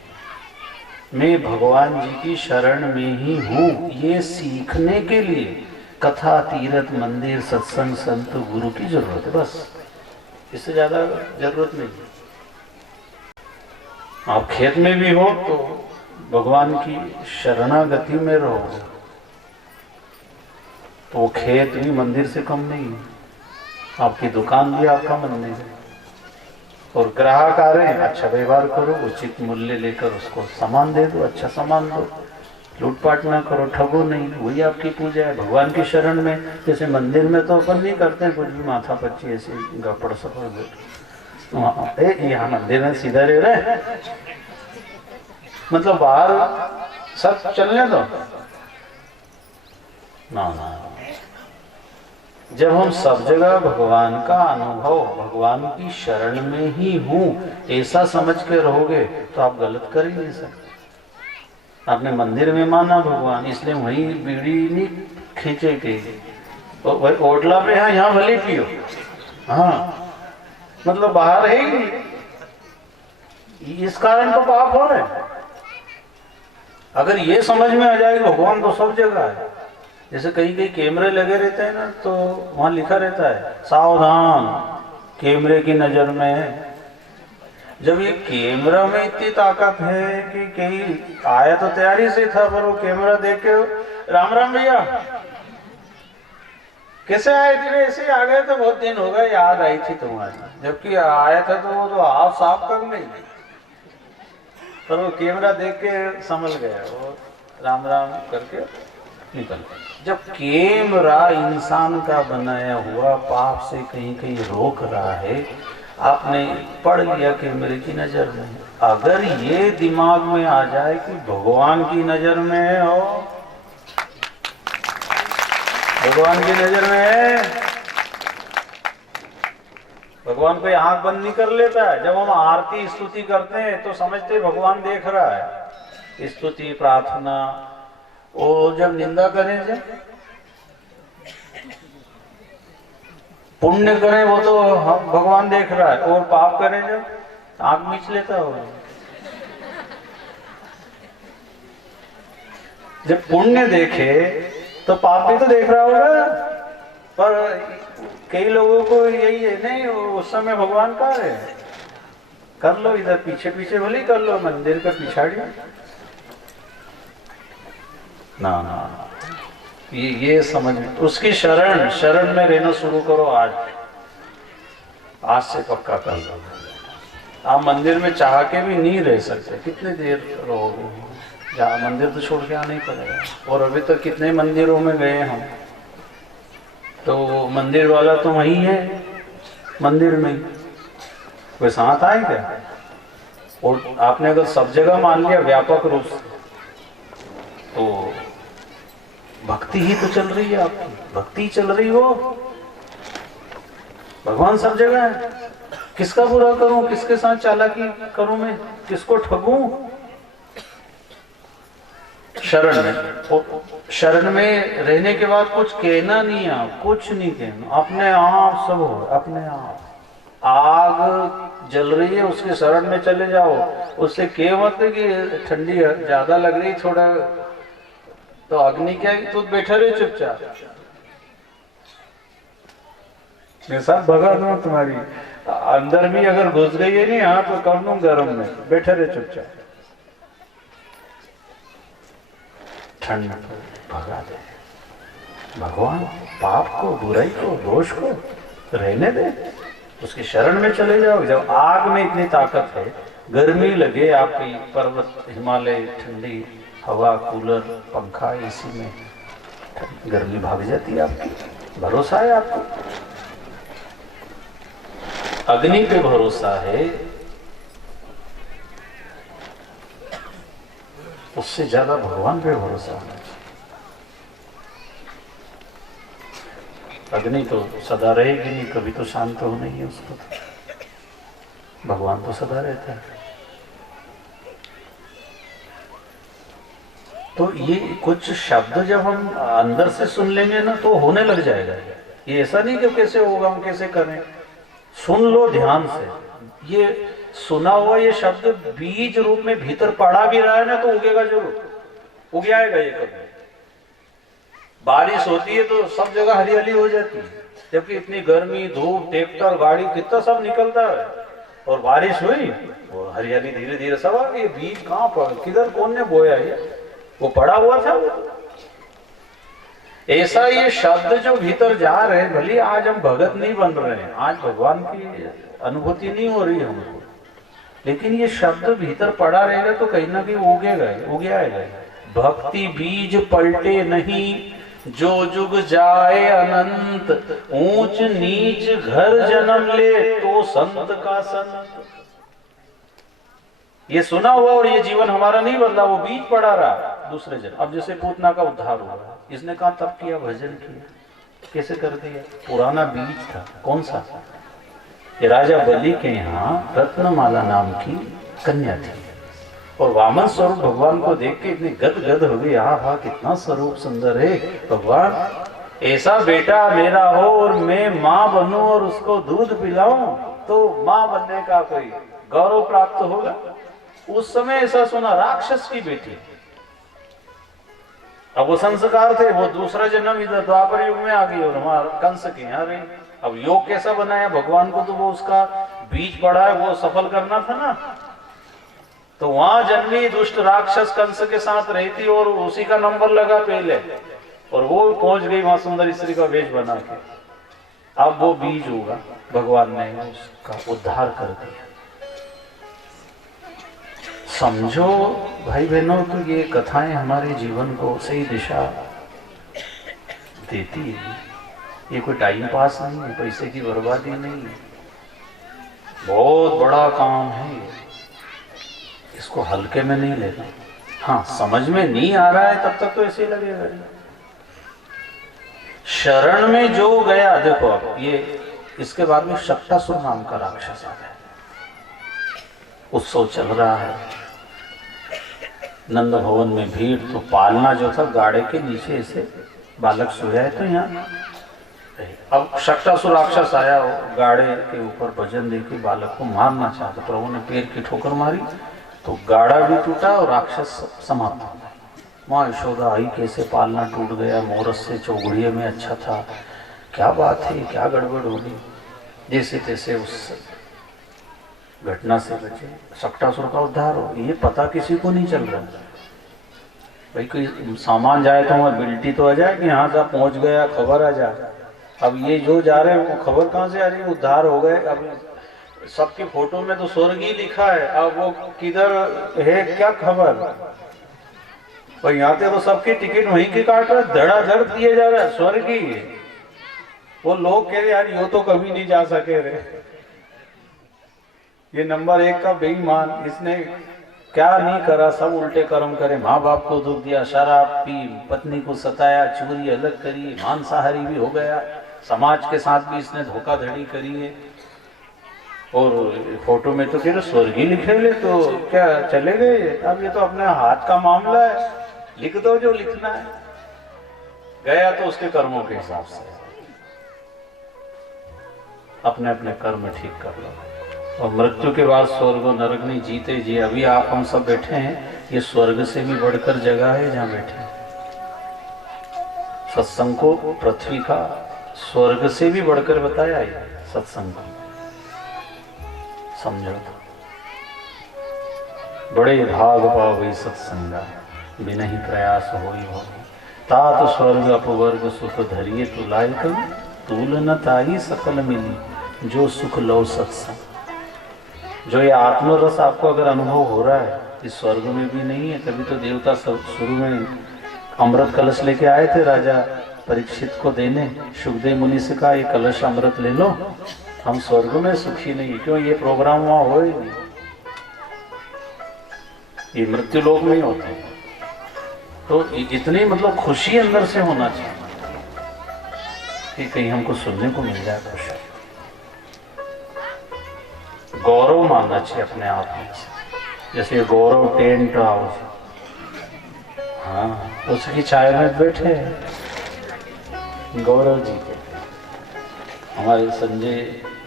मैं भगवान जी की शरण में ही हूं, ये सीखने के लिए कथा, तीर्थ, मंदिर, सत्संग, संत, गुरु की जरूरत है। बस इससे ज्यादा जरूरत नहीं। आप खेत में भी हो तो भगवान की शरणागति में रहो, तो वो खेत भी मंदिर से कम नहीं है। आपकी दुकान भी आपका मंदिर है। और ग्राहक आ रहे हैं, अच्छा व्यवहार करो, उचित मूल्य लेकर उसको सामान दे दो, अच्छा सामान दो, लूटपाट ना करो, ठगो नहीं, वही आपकी पूजा है। भगवान की शरण में, जैसे मंदिर में तो अपन नहीं करते हैं कुछ भी, माथा पच्ची ऐसे गपड़ सपड़, यहाँ मंदिर में सीधा रह रहे, मतलब बाहर सब चलने दो ना। जब हम सब जगह भगवान का अनुभव, भगवान की शरण में ही हूं ऐसा समझ के रहोगे तो आप गलत कर ही नहीं सकते। आपने मंदिर में माना भगवान, इसलिए वही बीड़ी नहीं खींचे के वही ओटला पे है, यहाँ भले पियो, हाँ मतलब बाहर है ही नहीं। इस कारण तो पाप हो रहे हैं। अगर ये समझ में आ जाए भगवान तो सब जगह है, जैसे कहीं कहीं कैमरे लगे रहते हैं ना, तो वहां लिखा रहता है सावधान कैमरे की नजर में है। जब ये कैमरा में इतनी ताकत है कि कहीं आया तो तैयारी से था, पर वो कैमरा देख के राम राम भैया कैसे आए थे? ऐसे आ गए थे, बहुत दिन हो गए, याद आई थी तुम्हारी। जबकि आया था तो वो तो हाथ साफ कर नहीं, पर वो कैमरा देख के समझ गया, वो राम राम करके निकल गया। जब कैमरा इंसान का बनाया हुआ पाप से कहीं कहीं रोक रहा है, आपने पढ़ लिया कैमरे की नजर में। अगर ये दिमाग में आ जाए कि भगवान की नजर में है, और भगवान की नजर में है, भगवान कोई आंख बंद नहीं कर लेता है। जब हम आरती स्तुति करते हैं तो समझते भगवान देख रहा है। स्तुति प्रार्थना, और जब निंदा करें, जब पुण्य करें वो तो भगवान देख रहा है, और पाप करें जब आंख मीच लेता होगा। जब पुण्य देखे तो पाप भी तो देख रहा होगा, पर कई लोगों को यही है, नहीं उस समय भगवान कहाँ है, कर लो इधर पीछे पीछे भले कर लो, मंदिर का पिछाड़ी ना। ये समझ में, उसकी शरण में रहना शुरू करो। आज से पक्का कर लो। आप मंदिर में चाह के भी नहीं रह सकते, कितने देर रहोगे? जहाँ मंदिर तो छोड़ के आना ही पड़ेगा। और अभी तक कितने मंदिरों में गए हम, तो मंदिर वाला तो वही है, मंदिर में कोई साथ आए क्या? और आपने अगर सब जगह मान लिया व्यापक रूप से, तो भक्ति ही तो चल रही है आपकी, भक्ति चल रही हो। भगवान सब जगह है। किसका बुरा करूं, किसके साथ चालाकी करूं, मैं किसको ठगूं? शरण में रहने के बाद कुछ कहना नहीं है, कुछ नहीं कहना, अपने आप सब हो, अपने आप। आग जल रही है उसके शरण में चले जाओ, उससे क्या मत कि ठंडी ज्यादा लग रही थोड़ा, तो अग्नि क्या है, तू बैठा रहे चुपचाप, मैं सब भगा दूं तुम्हारी, अंदर भी अगर घुस गई है नहीं हाँ तो कर दूं गर्म में, बैठे रहे चुपचाप, ठंड भगा दे। भगवान पाप को, बुराई को, दोष को रहने दे, उसकी शरण में चले जाओ। जब आग में इतनी ताकत है, गर्मी लगे आपकी, पर्वत हिमालय ठंडी हवा, कूलर पंखा एसी में गर्मी भाग जाती है आपकी, भरोसा है आपको, अग्नि पे भरोसा है, उससे ज्यादा भगवान पे भरोसा होना चाहिए। अग्नि तो सदा रहेगी नहीं, कभी तो शांत तो होना ही है उसको, भगवान तो सदा रहता है। तो ये कुछ शब्द जब हम अंदर से सुन लेंगे ना तो होने लग जाएगा। ये ऐसा नहीं कि कैसे होगा, हम कैसे करें, सुन लो ध्यान से। ये सुना हुआ ये शब्द बीज रूप में भीतर पड़ा भी रहा है ना तो उगेगा जरूर, उग जाएगा ये कभी। बारिश होती है तो सब जगह हरियाली हो जाती है, जबकि इतनी गर्मी, धूप, ट्रैक्टर, गाड़ी कितना सब निकलता है, और बारिश हुई और हरियाली धीरे धीरे सब आ गई। बीज कहाँ पर, किधर, कौन ने बोया ये, वो पड़ा हुआ था वो। ऐसा ये शब्द जो भीतर जा रहे हैं, भले आज हम भगत नहीं बन रहे हैं, आज भगवान की अनुभूति नहीं हो रही हमको, लेकिन ये शब्द भीतर पड़ा रहेगा तो कहीं ना कहीं उगेगा, उग जाएगा। भक्ति बीज पलटे नहीं, जो जुग जाए अनंत, ऊंच नीच घर जन्म ले तो संत का संत। ये सुना हुआ और ये जीवन हमारा नहीं बदला, वो बीज पड़ा रहा दूसरे जन्म। अब जैसे पूतना का उद्धार हुआ, इसने कहा तब किया, भजन किया, कैसे कर दिया, पुराना बीज था। कौन सा? ये राजा बलि के यहाँ रत्नमाला नाम की कन्या थी, और वामन स्वरूप भगवान को देख के इतनी गद हो गई, हाँ कितना स्वरूप सुंदर है भगवान, ऐसा बेटा मेरा हो और मैं माँ बनूं और उसको दूध पिलाऊं तो माँ बनने का कोई गौरव प्राप्त होगा। उस समय ऐसा सुना, राक्षस की बेटी। अब वो संस्कार थे, वो दूसरा जन्म इधर द्वापर युग में आ गई और हमारा कंस के यहाँ रही। अब योग कैसा बनाया भगवान को, तो वो उसका बीज पड़ा है, वो सफल करना था ना। तो वहां जन्मी दुष्ट राक्षस कंस के साथ रहती और उसी का नंबर लगा पहले, और वो पहुंच गई वहां सुंदर स्त्री का वेश बना के। अब वो बीज होगा, भगवान ने उसका उद्धार कर दिया। समझो भाई बहनों, तो ये कथाएं हमारे जीवन को सही दिशा देती है। ये कोई टाइम पास नहीं है, पैसे की बर्बादी नहीं है, बहुत बड़ा काम है, इसको हल्के में नहीं लेना। हाँ, समझ में नहीं आ रहा है तब तक तो ऐसे ही लगेगा। शरण में जो गया, देखो अब ये इसके बाद में शक्टासुर नाम का राक्षस आ गया। उत्सव चल रहा है, नंद भवन में भीड़, तो पालना जो था गाड़े के नीचे ऐसे बालक सोया है, तो यहाँ अब शक्टासुर राक्षस आया, गाड़े के ऊपर भजन देके बालक को मारना चाहता, प्रभु ने पैर की ठोकर मारी तो गाड़ा भी टूटा और राक्षस समाप्त हो गया। माँ यशोदा आई, कैसे पालना टूट गया, मोरस से चौगुड़िए में अच्छा था, क्या बात है, क्या गड़बड़ होगी। जैसे तैसे उस घटना से बचे, शक्टासुर का उद्धार हो। ये पता किसी को नहीं चल रहा भाई, कोई सामान जाए तो वहाँ बिल्टी तो आ जाए कि यहाँ से पहुँच गया, खबर आ जाए। अब ये जो जा रहे हैं वो खबर कहाँ से आ रही है, उद्धार हो गए। अब सबकी फोटो में तो स्वर्ग ही लिखा है, अब वो किधर है क्या खबर। और यहाँ पे वो सबकी टिकट वहीं की काट रहा, धड़ाधड़ दिए जा रहा है, स्वर्ग ही। वो लोग कह रहे यार यो तो कभी नहीं जा सके रे, ये नंबर 1 का बेईमान, इसने क्या नहीं करा, सब उल्टे कर्म करे, माँ बाप को दुख दिया, शराब पी, पत्नी को सताया, चोरी अलग करी, मांसाहारी भी हो गया, समाज के साथ भी इसने धोखाधड़ी करी है। और फोटो में तो कह रहे स्वर्ग ही लिखे ले, तो क्या चले गए। अब ये तो अपने हाथ का मामला है, लिख दो जो लिखना है। गया तो उसके कर्मों के हिसाब से, अपने अपने कर्म ठीक कर लो। और मृत्यु के बाद स्वर्ग और नरक नहीं, जीते जी अभी आप हम सब बैठे हैं, ये स्वर्ग से भी बढ़कर जगह है जहाँ बैठे हैं। सत्संग को पृथ्वी का स्वर्ग से भी बढ़कर बताया है सत्संग को, समझो तो। बड़े भाग पावई सत्संगा, बिना ही प्रयास होई हो, तात स्वर्ग अपवर्ग सुख धरिए तू लायक, तूल न ताई सकल मिली, जो सुख लो सत्संग। जो ये आत्मरस आपको अगर अनुभव हो रहा है, इस स्वर्ग में भी नहीं है। तभी तो देवता सब शुरू में अमृत कलश लेके आए थे राजा परीक्षित को देने। सुखदेव मुनि से कहा, ये कलश अमृत ले लो, हम स्वर्ग में सुखी नहीं। क्यों? ये प्रोग्राम वहां हो ही नहीं, ये मृत्यु लोक में ही होते। तो इतनी मतलब खुशी अंदर से होना चाहिए कि कहीं हमको सुनने को मिल जाए खुशी। गौरव मानना चाहिए अपने आप में। जैसे गौरव टेंट हाउस, हाँ, उसकी चाय में बैठे गौरव जी के, हमारे संजय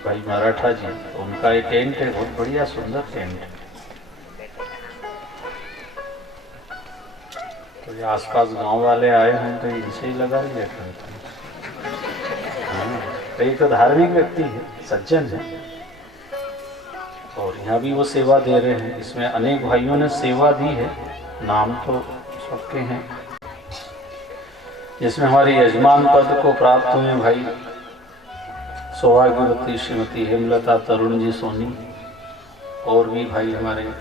भाई मराठा जी, उनका ये टेंट है, बहुत बढ़िया सुंदर टेंट है। तो ये आसपास गांव वाले आए हैं तो इनसे ही लगा लिया करते हैं। हाँ, तो एक तो धार्मिक व्यक्ति है, सज्जन है, और यहाँ भी वो सेवा दे रहे हैं। इसमें अनेक भाइयों ने सेवा दी है, नाम तो सबके हैं। जिसमें हमारे यजमान पद को प्राप्त हुए भाई सौभाग्यवती श्रीमती हेमलता तरुण जी सोनी, और भी भाई हमारे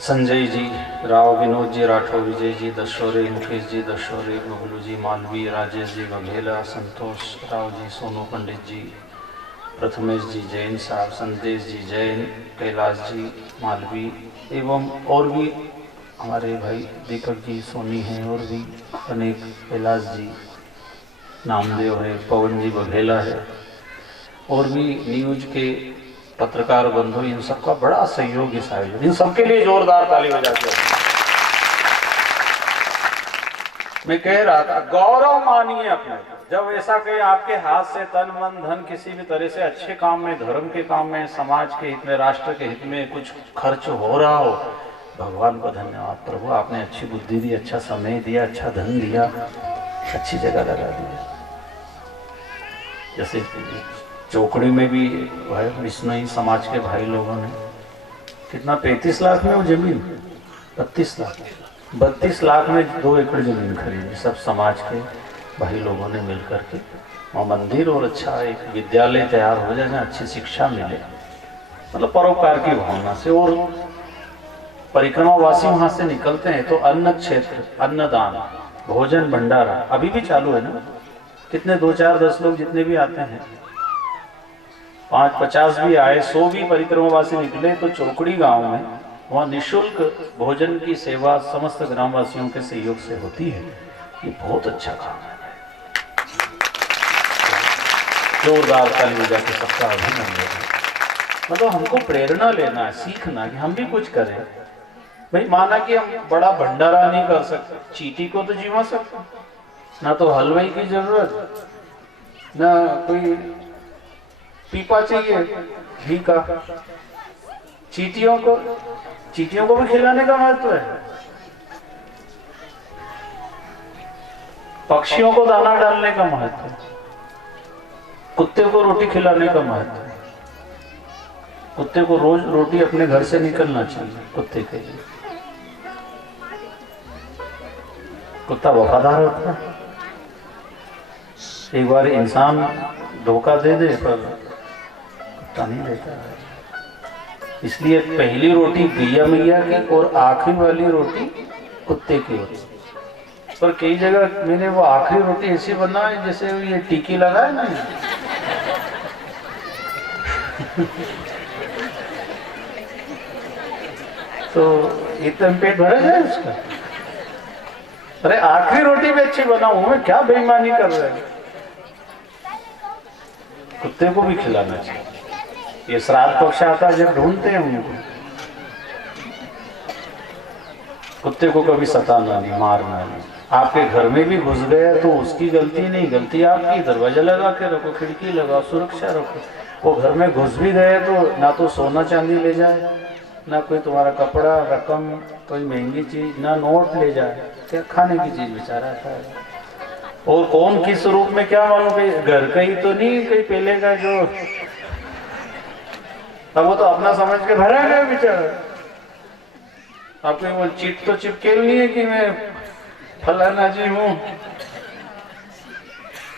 संजय जी, राव विनोद जी राठौर, विजय जी दशौरे, मुकेश जी दशौरे, बबलू जी मालवी, राजेश जी बघेला, संतोष राव जी, सोनू पंडित जी, प्रथमेश जी जैन साहब, संदेश जी जैन, कैलाश जी मालवी, एवं और भी हमारे भाई दीपक जी सोनी हैं, और भी अनेक, कैलाश जी नामदेव है, पवन जी बघेला है, और भी न्यूज के पत्रकार बंधु, इन सबका बड़ा सहयोग इस आयोजन। इन सबके लिए जोरदार ताली बजाते हैं। मैं कह रहा था गौरव मानिए अपने। जब ऐसा कहे आपके हाथ से तन मन धन किसी भी तरह से अच्छे काम में, धर्म के काम में, समाज के हित में, राष्ट्र के हित में कुछ खर्च हो रहा हो, भगवान को धन्यवाद, प्रभु आपने अच्छी बुद्धि दी, अच्छा समय दिया, अच्छा धन दिया, अच्छी जगह लगा दिया। जैसे चौकड़ी में भी विष्णुई समाज के भाई लोगों ने कितना 35 लाख में वो जमीन, 32 लाख में 2 एकड़ जमीन खरीदी, सब समाज के भाई लोगों ने मिलकर के। वहाँ मंदिर और अच्छा एक विद्यालय तैयार हो जाए, अच्छी शिक्षा मिले, मतलब परोपकार की भावना से। और परिक्रमावासी वहां से निकलते हैं तो अन्न क्षेत्र, अन्नदान, भोजन भंडारा अभी भी चालू है ना। कितने 2, 4, 10 लोग जितने भी आते हैं, 5, 50 भी आए, 100 भी परिक्रमावासी निकले, तो चौकड़ी गांव में वहाँ निःशुल्क भोजन की सेवा समस्त ग्रामवासियों के सहयोग से होती है। ये बहुत अच्छा काम है। जोरदार ताली बजा के सबका अभिनंदन। मतलब हमको प्रेरणा लेना है, सीखना कि हम भी कुछ करें। भाई माना कि हम बड़ा भंडारा नहीं कर सकते, चीटी को तो जीवा सकते, ना तो हलवाई की जरूरत, ना कोई पीपा चाहिए घी का। चीटियों को भी खिलाने का महत्व है, पक्षियों को दाना डालने का महत्व है, कुत्ते को रोटी खिलाने का महत्व है। कुत्ते को रोज रोटी अपने घर से निकलना चाहिए। कुत्ते के लिए कुत्ता वफादार होता है। एक बार इंसान धोखा दे दे पर कुत्ता नहीं देता है। इसलिए पहली रोटी गैया मैया की और आखिरी वाली रोटी कुत्ते की होती। पर कई जगह मैंने वो आखिरी रोटी ऐसी बना है जैसे ये टिक्की लगा है ना तो इतना पेट भरा जाए उसका। अरे आखिरी रोटी भी अच्छी बनाऊं, मैं क्या बेईमानी कर रहे हैं। कुत्ते को भी खिलाना चाहिए। ये श्राद्ध पक्ष आता है जब ढूंढते हैं उनको, कुत्ते को कभी सताना नहीं, मारना नहीं। आपके घर में भी घुस गया तो उसकी गलती नहीं, गलती आपकी। दरवाजा लगा के रखो, खिड़की लगाओ, सुरक्षा रखो। वो घर में घुस भी गए तो ना तो सोना चांदी ले जाए, ना कोई तुम्हारा कपड़ा रकम कोई महंगी चीज, ना नोट ले जाए, क्या खाने की चीज बेचारा था। और कौन किस रूप में क्या मालूम, कहीं घर का ही तो नहीं, कहीं पहले का जो, तब वो तो अपना समझ के भरा गया बेचारा। आपने वो चिट तो चिपकेल नहीं है कि मैं फलाना जी हूं।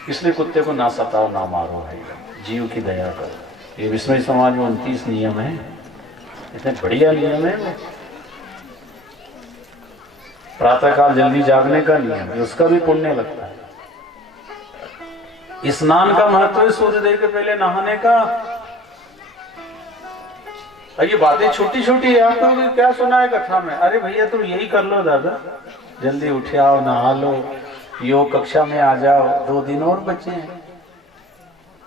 इसलिए कुत्ते को ना सताओ ना मारो भाई, जीव की दया करो। ये विस्मय समाज में 29 नियम है, इतने बढ़िया नियम है वो। प्रातः काल जल्दी जागने का नियम है, उसका भी पुण्य लगता है। स्नान का महत्व है, सूर्योदय के पहले नहाने का। ये बातें छोटी छोटी है, आपको क्या सुना है कथा में? अरे भैया तुम यही कर लो दादा, जल्दी उठ आओ, नहा लो, योग कक्षा में आ जाओ, 2 दिन और बचे हैं।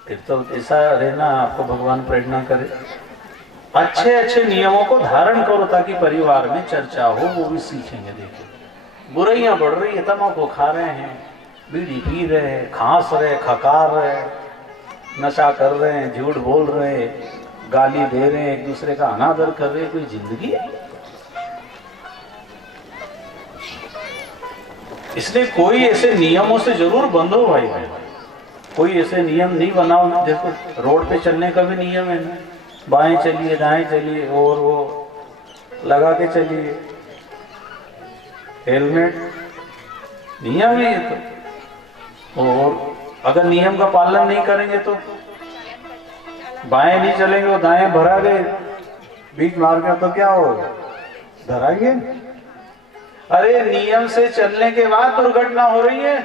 फिर तो ऐसा रहना, आपको भगवान प्रेरणा करे। अच्छे अच्छे नियमों को धारण करो ताकि परिवार में चर्चा हो, वो भी सीखेंगे। देखो बुराइयां बढ़ रही है, तम्बाकू खा रहे हैं, बीड़ी पी रहे हैं, खांस रहे, खकार रहे, नशा कर रहे हैं, झूठ बोल रहे हैं, गाली दे रहे हैं, एक दूसरे का अनादर कर रहे हैं। कोई जिंदगी है? इसलिए कोई ऐसे नियमों से जरूर बंधो भाई भाई। कोई ऐसे नियम नहीं बनाओ। देखो रोड पे चलने का भी नियम है ना, बाएं चलिए दाएं चलिए, और वो लगा के चलिए, हेलमेट नियम है ये तो। और अगर नियम का पालन नहीं करेंगे तो बाएं नहीं चलेंगे, वो दाएं भरा गए, बीच मार गया तो क्या होगा? धराएंगे। अरे नियम से चलने के बाद दुर्घटना हो रही है,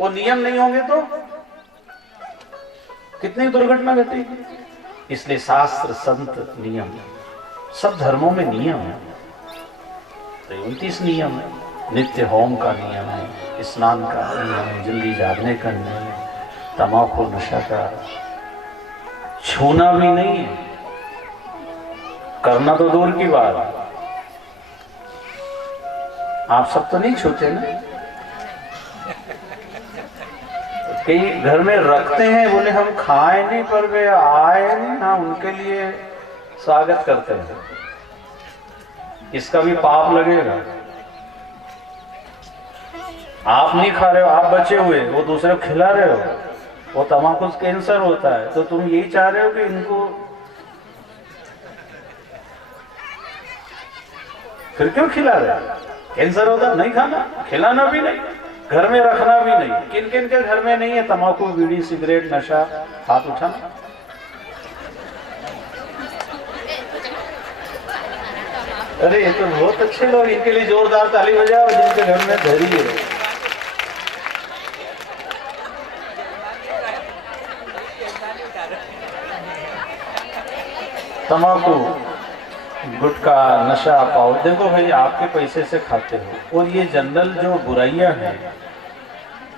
वो नियम नहीं होंगे तो कितनी दुर्घटना घटी। इसलिए शास्त्र संत नियम, सब धर्मों में नियम है। तो 29 नियम है। नित्य होम का नियम है, स्नान का नियम है, जल्दी जागने का नियम है, तम्बाकू नशा का छूना भी नहीं है, करना तो दूर की बात है। आप सब तो नहीं छूते ना, कई घर में रखते हैं, बोले हम खाए नहीं पर वे आए नहीं, हाँ उनके लिए स्वागत करते हैं। इसका भी पाप लगेगा। आप नहीं खा रहे हो, आप बचे हुए, वो दूसरे को खिला रहे हो, वो तम्बाकू कैंसर होता है, तो तुम यही चाह रहे हो कि इनको फिर क्यों खिला रहे हो? कैंसर होता नहीं खाना, खिलाना भी नहीं, घर में रखना भी नहीं। किन किन के घर में नहीं है तम्बाकू, बीड़ी, सिगरेट, नशा? हाथ उठाना। अरे ये तो बहुत अच्छे लोग, इनके लिए जोरदार ताली बजाओ जिनके घर में धरी है। तम्बाकू, गुटखा, नशा पाओ, देखो भाई आपके पैसे से खाते हो, और ये जनरल जो बुराइयां हैं,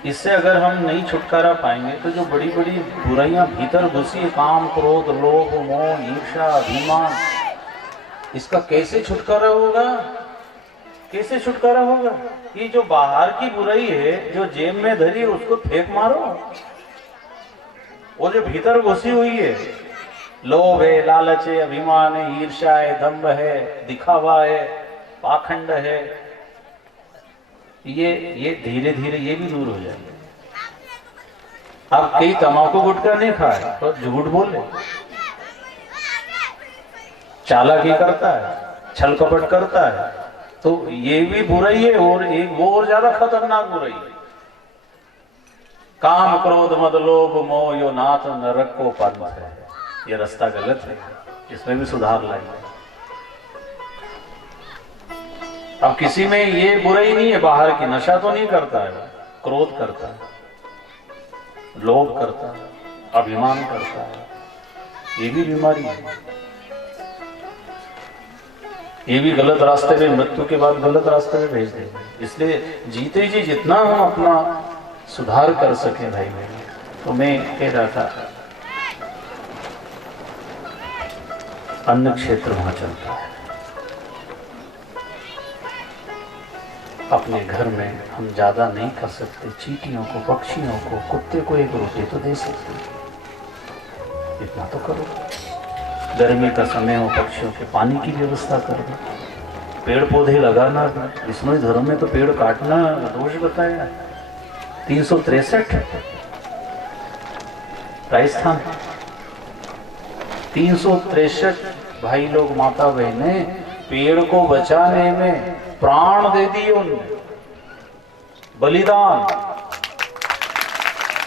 इससे अगर हम नहीं छुटकारा पाएंगे तो जो बड़ी बड़ी बुराइयां भीतर घुसी, काम, क्रोध, लोभ, मोह, ईर्ष्या, अभिमान, इसका कैसे छुटकारा होगा? कैसे छुटकारा होगा? ये जो बाहर की बुराई है, जो जेब में धरी है, उसको फेंक मारो। वो जो भीतर घुसी हुई है, लोभ है, लालच है, अभिमान है, ईर्ष्या है, दंभ है, दिखावा है, पाखंड है, ये धीरे धीरे ये भी दूर हो जाएगा। अब कई तम्बाकू गुटखा नहीं खाए तो झूठ बोले, चालाकी करता है, छल कपट करता है, तो ये भी बुराई है। और एक वो और ज्यादा खतरनाक बुराई है, काम, क्रोध, मद, लोभ, मोह, यो नाथ नरक को पंथ है। ये रास्ता गलत है, इसमें भी सुधार लाएंगे। अब किसी में ये बुराई नहीं है बाहर की, नशा तो नहीं करता है, क्रोध करता है, लोभ करता है, अभिमान करता है, ये भी बीमारी है। ये भी गलत रास्ते में, मृत्यु के बाद गलत रास्ते में भेज देंगे। इसलिए जीते जी जितना हम अपना सुधार कर सके भाई बहन। तो मैं कह रहा था अन्न क्षेत्र वहां चलता है। अपने घर में हम ज्यादा नहीं कर सकते, चींटियों को, पक्षियों को, कुत्ते को एक रोटी तो दे सकते, इतना तो करो। गर्मी का समय हो, पक्षियों के पानी की व्यवस्था करना, पेड़ पौधे लगाना। विष्णु धर्म में तो पेड़ काटना दोष बताया। 363 राजस्थान 363 भाई लोग माता बहने पेड़ को बचाने में प्राण दे दिए उन्होंने, बलिदान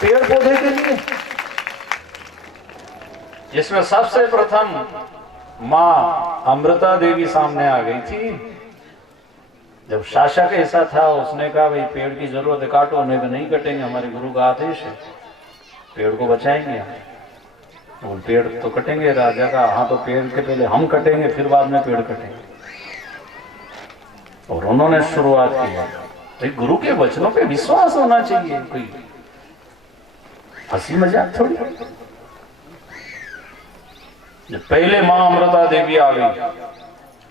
पेड़ पौधे के लिए। जिसमें सबसे प्रथम मां अमृता देवी सामने आ गई थी। जब शासक ऐसा था, उसने कहा भाई पेड़ की जरूरत है, काटो। उन्हें नहीं कटेंगे, हमारे गुरु का आदेश है, पेड़ को बचाएंगे हम। और पेड़ तो कटेंगे, राजा का हाँ तो पेड़ के पहले हम कटेंगे, फिर बाद में पेड़ कटेंगे। और उन्होंने शुरुआत की भाई गुरु के वचनों पे विश्वास होना चाहिए, कोई हंसी मजाक थोड़ी। जब पहले मां अमृता देवी आ गई,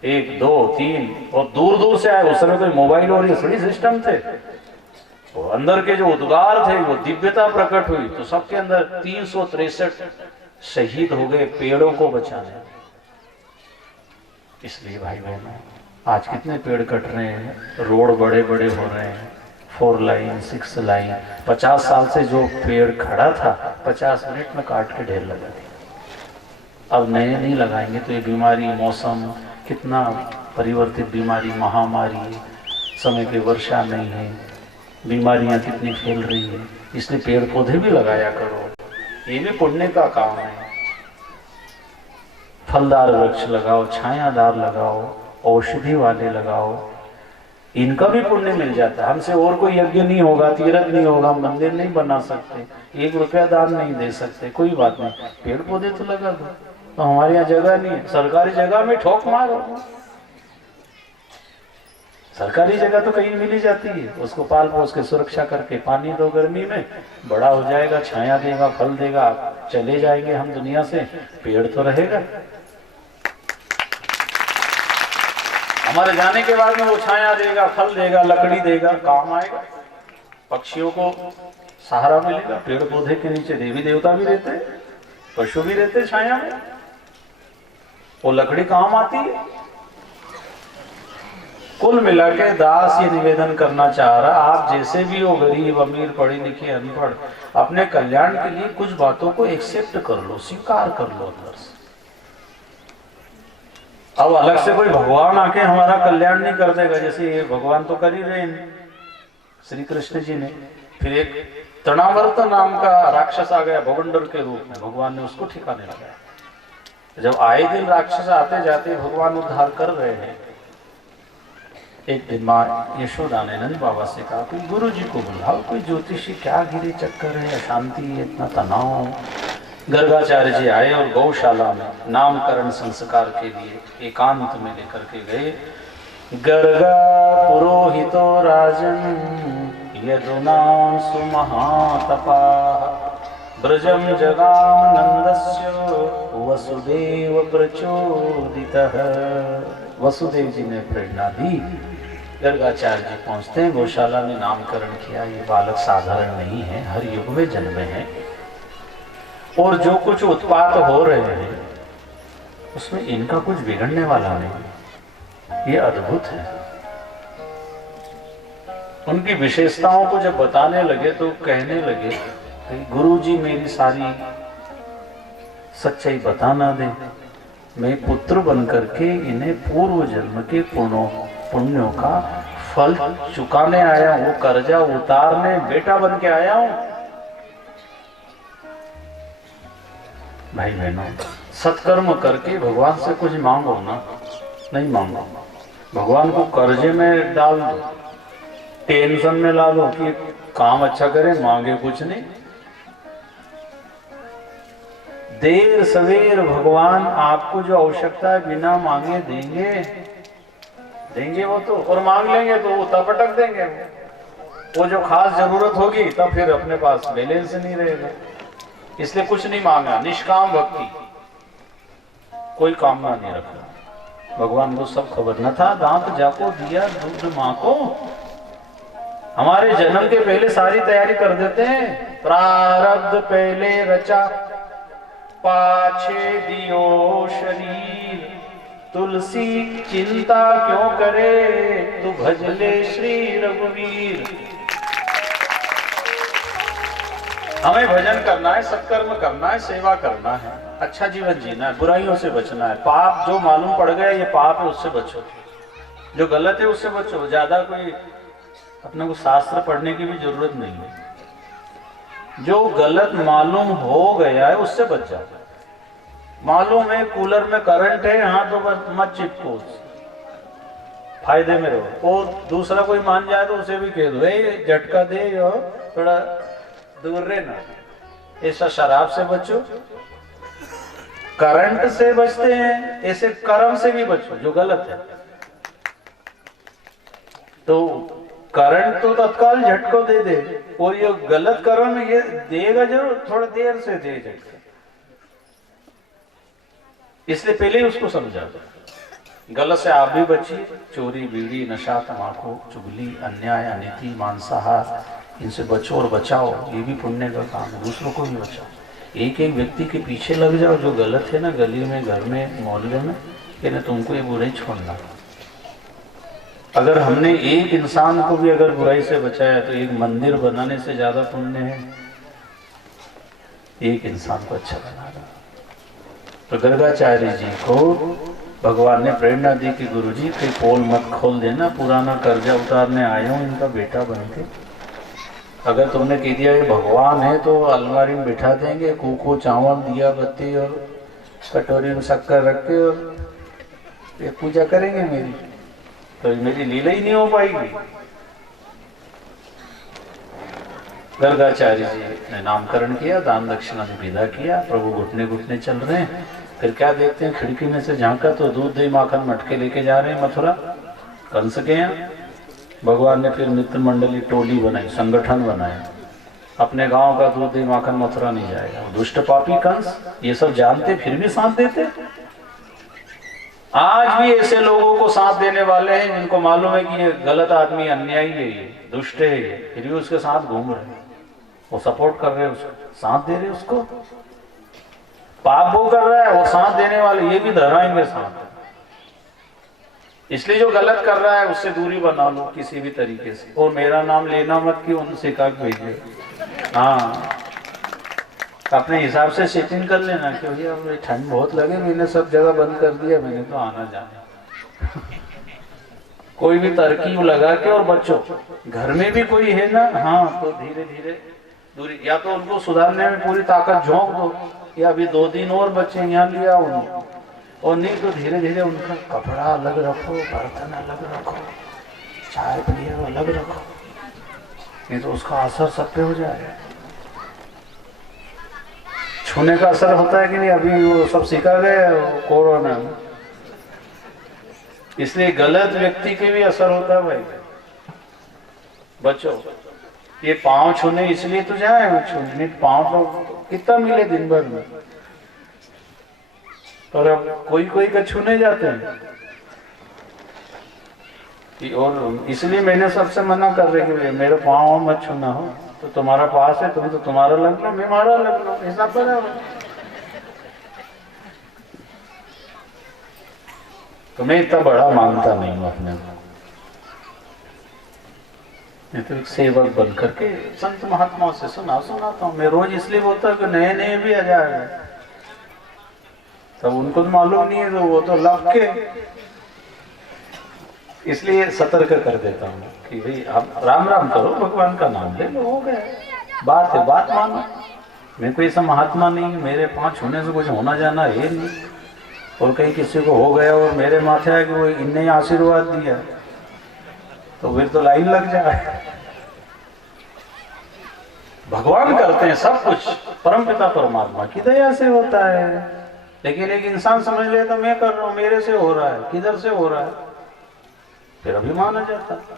1 2 3 और दूर दूर से आए। उस समय कोई मोबाइल और ये सभी सिस्टम थे, वो अंदर के जो उद्गार थे वो दिव्यता प्रकट हुई। तो सबके अंदर 363 शहीद हो गए पेड़ों को बचाने। इसलिए भाई बहनों, आज कितने पेड़ कट रहे हैं, रोड बड़े बड़े हो रहे हैं, 4 लाइन 6 लाइन। 50 साल से जो पेड़ खड़ा था 50 मिनट में काट के ढेर लगा दिया। अब नए नहीं लगाएंगे तो ये बीमारी, मौसम कितना परिवर्तित, बीमारी, महामारी, समय की वर्षा नहीं है, बीमारियां कितनी फैल रही है। इसलिए पेड़ पौधे भी लगाया करो, ये भी पुण्य का काम है। फलदार वृक्ष लगाओ, छायादार लगाओ, औषधि वाले लगाओ, इनका भी पुण्य मिल जाता है। हमसे और कोई यज्ञ नहीं होगा, तीर्थ नहीं होगा, मंदिर नहीं बना सकते, 1 रुपया दान नहीं दे सकते, कोई बात नहीं, पेड़ पौधे तो लगा दो। तो हमारे यहाँ जगह नहीं है, सरकारी जगह में ठोक मारो। सरकारी जगह तो कहीं मिल ही जाती है, उसको पाल पोस के सुरक्षा करके पानी दो, गर्मी में बड़ा हो जाएगा, छाया देगा, फल देगा, चले जाएंगे हम दुनिया से, पेड़ तो रहेगा। हमारे जाने के बाद में वो छाया देगा, फल देगा, लकड़ी देगा, काम आएगा, पक्षियों को सहारा मिलेगा। पेड़ पौधे के नीचे देवी देवता भी रहते, पशु भी रहते छाया में, वो लकड़ी काम आती है। कुल मिला के दास ये निवेदन करना चाह रहा, आप जैसे भी हो, गरीब अमीर, पढ़े लिखे अनपढ़, अपने कल्याण के लिए कुछ बातों को एक्सेप्ट कर लो, स्वीकार कर लो अंदर से। अब अलग से कोई भगवान आके हमारा कल्याण नहीं कर देगा, जैसे ये भगवान तो कर ही रहे हैं श्री कृष्ण जी ने। फिर एक तृणावर्त नाम का राक्षस आ गया भगवंडर के रूप में, भगवान ने उसको ठिकाने लगाया। जब आए दिन राक्षस आते जाते भगवान उद्धार कर रहे हैं, एक दिन माँ यशोदा ने नंद बाबा से कहा कोई गुरु जी को बुलाओ, कोई ज्योतिषी, क्या गिरे चक्कर है, अशांति है, इतना तनाव। गर्गाचार्य जी आए और गौशाला में नामकरण संस्कार के लिए एकांत में लेकर के गए। गर्गा पुरोहितो राजन यदुना सुमहातपा ब्रजम जगाम नंदस्य वसुदेव प्रचोदितः। वसुदेव जी ने प्रेरणा दी। गर्गाचार्य जी पहुंचते हैं, गौशाला में नामकरण किया। ये बालक साधारण नहीं है, हर युग में जन्मे हैं, और जो कुछ उत्पात हो रहे हैं उसमें इनका कुछ बिगड़ने वाला नहीं, ये अद्भुत है। उनकी विशेषताओं को जब बताने लगे तो कहने लगे गुरुजी मेरी सारी सच्चाई बता ना दे, मैं पुत्र बनकर के इन्हें पूर्व जन्म के पुण्यों का फल चुकाने आया हूँ, कर्जा उतारने बेटा बन के आया हूँ। भाई बहनों, सत्कर्म करके भगवान से कुछ मांगो ना, नहीं मांगो, भगवान को कर्जे में डाल दो, टेंशन में ला दो कि काम अच्छा करे, मांगे कुछ नहीं। देर सवेर भगवान आपको जो आवश्यकता है बिना मांगे देंगे, देंगे वो तो, और मांग लेंगे तो वो तपटक देंगे। वो जो खास जरूरत होगी तब फिर अपने पास बैलेंस नहीं रहेगा। इसलिए कुछ नहीं मांगा, निष्काम भक्ति, कोई कामना नहीं रखा। भगवान को सब खबर न था, दांत जाको दिया दूध माँ को। हमारे जन्म के पहले सारी तैयारी कर देते हैं, प्रारब्ध पहले रचा पाछे दियो शरीर, तुलसी चिंता क्यों करे, तू भज ले श्री रघुवीर। हमें भजन करना है, सत्कर्म करना है, सेवा करना है, अच्छा जीवन जीना है, बुराइयों से बचना है। पाप जो मालूम पड़ गया ये पाप है, उससे बचो। जो गलत है उससे बचो। ज्यादा कोई अपने को शास्त्र पढ़ने की भी जरूरत नहीं है। जो गलत मालूम हो गया है उससे बच जाओ। मालूम है कूलर में करंट है, हाँ तो बस मत चिपको, फायदे में रहो। और दूसरा कोई मान जाए तो उसे भी कह दो, झटका दे और थोड़ा दूर रहना। ऐसा शराब से बचो, करंट से बचते हैं, ऐसे कर्म से भी बचो जो गलत है। तो करंट तो तत्काल झटको दे दे, और ये गलत कर्म ये देगा जरूर, थोड़ा देर से दे झटका। इसलिए पहले ही उसको समझा दो। गलत से आप भी बचिए। चोरी, बीड़ी, नशा, तम्बाकू, चुगली, अन्याय, अनिति, मांसाहार, इनसे बचो और बचाओ। ये भी पुण्य का काम है, दूसरों को भी बचाओ। एक एक व्यक्ति के पीछे लग जाओ जो गलत है ना, गली में, घर में, मोहल्ले में, कि ना तुमको ये बुराई छोड़ना। अगर हमने एक इंसान को भी अगर बुराई से बचाया तो एक मंदिर बनाने से ज्यादा पुण्य है एक इंसान को अच्छा बनाना। तो गर्गाचार्य जी को भगवान ने प्रेरणा दी कि गुरुजी कोई पोल मत खोल देना, पुराना कर्जा उतारने आया हूँ इनका बेटा बन के। अगर तुमने कह दिया ये भगवान है तो अलमारी में बिठा देंगे, कुको, चावल, दिया बत्ती और कटोरी में शक्कर रख के, और ये पूजा करेंगे मेरी, तो मेरी लीला ही नहीं हो पाएगी। गर्गाचार्य जी ने नामकरण किया, दान दक्षिणा भी विदा किया। प्रभु घुटने घुटने चल रहे हैं। फिर क्या देखते हैं, खिड़की में से झांका तो दूध दही माखन मटके लेके जा रहे हैं मथुरा कंस के यहाँ। भगवान ने फिर मित्र मंडली टोली बनाई, संगठन बनाया। अपने गांव का दूध दही माखन मथुरा नहीं जाएगा। दुष्ट पापी कंस ये सब जानते फिर भी साथ देते। आज भी ऐसे लोगों को साथ देने वाले हैं जिनको मालूम है कि ये गलत आदमी, अन्यायी है, ये दुष्ट है, ये फिर भी उसके साथ घूम रहे हैं, वो सपोर्ट कर रहे हैं उसको, साथ दे रहे हैं उसको। पाप वो कर रहा है, वो साथ देने वाले ये भी धराएंगे साथ। इसलिए जो गलत कर रहा है उससे दूरी बना लो किसी भी तरीके से। और मेरा नाम लेना मत कि उनसे का भेजिए, हाँ अपने हिसाब से सेटिंग कर लेना कि भैया ठंड बहुत लगे, मैंने सब जगह बंद कर दिया, मैंने तो आना जाना। कोई भी तरकीब लगा के और बच्चों घर में भी कोई है ना, हाँ तो धीरे धीरे दूरी, या तो उनको सुधारने में पूरी ताकत झोंक दो, या अभी 2 दिन और बच्चे यहाँ लिया उनको, और नहीं तो धीरे धीरे उनका कपड़ा अलग रखो, बर्तन अलग रखो, चाय पिए अलग रखो, नहीं तो उसका असर सब पे हो जाएगा। छूने का असर होता है कि नहीं, अभी वो सब सिखा गए कोरोना में। इसलिए गलत व्यक्ति के भी असर होता है भाई। बच्चों ये पांव छूने इसलिए तो जाए छूने, नहीं पांव तो कितना मिले दिन भर में, पर अब कोई कोई का छूने जाते हैं। और इसलिए मैंने सबसे मना कर रहे कि मेरे पाँव मत छूना हो, तो तुम्हारा पास है, तुम तो तुम्हारा लग लो, मैं हमारा लग लो, ऐसा बराबर। तो मैं इतना बड़ा मानता नहीं हूँ अपने को, मैं तो एक सेवक बन करके संत महात्माओं से सुनाता हूँ। मैं रोज इसलिए बोलता हूँ कि नए नए भी आ जाए, तब उनको तो मालूम नहीं है, तो वो तो लग के, इसलिए सतर्क कर देता हूँ कि भाई आप राम राम करो, भगवान का नाम ले लो, हो गया, बात है, बात मानो। मैं कोई ऐसा महात्मा नहीं है, मेरे पाँव छूने से कुछ होना जाना है नहीं। और कहीं किसी को हो गया और मेरे माथे है कि वो इनने आशीर्वाद दिया, तो फिर तो लाइन लग जाए। भगवान करते हैं सब कुछ, परमपिता परमात्मा की दया से होता है। लेकिन एक इंसान समझ ले तो मैं कर रहा हूँ, मेरे से हो रहा है, किधर से हो रहा है, फिर अभिमान आ जाता है।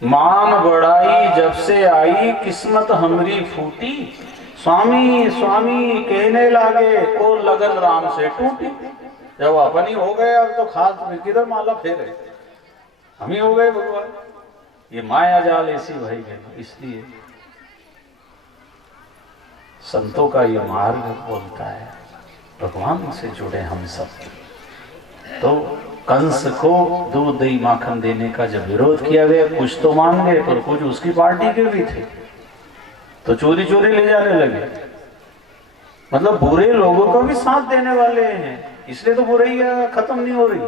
मान बढ़ाई जब से आई, किस्मत हमरी फूटी, स्वामी स्वामी कहने लागे, और लगन राम से टूटी। जब अपन ही हो गए अब तो खास किधर माला फेरे, हम ही हो गए भगवान। ये माया जाल ऐसी भाई है, इसलिए संतों का ये मार्ग बोलता है भगवान से जुड़े हम सब। तो कंस को दूध दही माखन देने का जब विरोध किया गया, कुछ तो मान गए पर कुछ उसकी पार्टी के भी थे, तो चोरी चोरी ले जाने लगे। मतलब बुरे लोगों को भी साथ देने वाले हैं, इसलिए तो बुराइयां खत्म नहीं हो रही।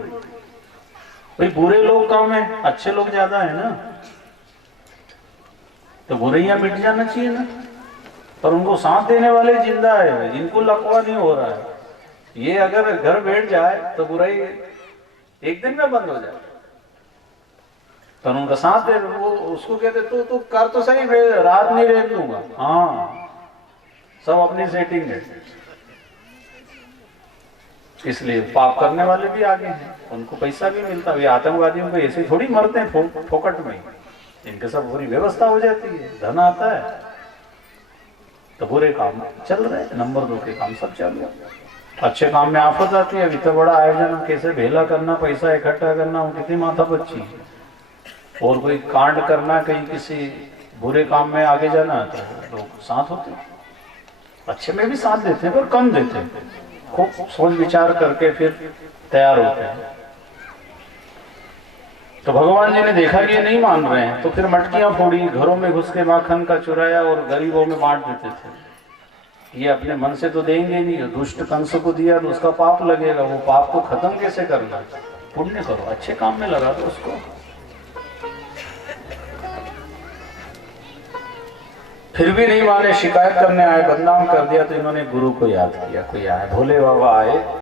भाई बुरे लोग कम है, अच्छे लोग ज्यादा है ना, तो बुराइयां मिट जाना चाहिए ना। पर उनको साथ देने वाले जिंदा है, इनको लकवा नहीं हो रहा है। ये अगर घर बैठ जाए तो बुराई एक दिन में बंद हो जाए। तो उनका साथ दे, वो उसको कहते तू कर तो सही, मैं रात नहीं रहने दूंगा। हाँ, सब अपनी सेटिंग है। इसलिए पाप करने वाले भी आगे हैं, उनको पैसा भी मिलता है। आतंकवादियों को ऐसे थोड़ी मरते हैं फोकट में, इनके सब पूरी व्यवस्था हो जाती है, धन आता है, तो बुरे काम चल रहे हैं, नंबर 2 के काम सब चल रहे हैं। अच्छे काम में आफत आती है। इतना बड़ा आयोजन कैसे भेला करना, पैसा इकट्ठा करना, वो कितनी माथा बच्ची। और कोई कांड करना, कहीं किसी बुरे काम में आगे जाना, तो लोग साथ होते हैं। अच्छे में भी साथ देते हैं पर कम देते हैं, खूब सोच विचार करके फिर तैयार होते हैं। तो भगवान जी ने देखा कि ये नहीं मान रहे हैं, तो फिर मटकियां फोड़ी, घरों में घुस के माखन का चुराया और गरीबों में बांट देते थे। ये अपने मन से तो देंगे नहीं, दुष्ट कंस को दिया तो उसका पाप लगेगा। वो पाप को खत्म कैसे करना, पुण्य करो, अच्छे काम में लगा दो उसको। फिर भी नहीं माने, शिकायत करने आए, बदनाम कर दिया। तो इन्होंने गुरु को याद किया। कोई आए, भोले बाबा आए,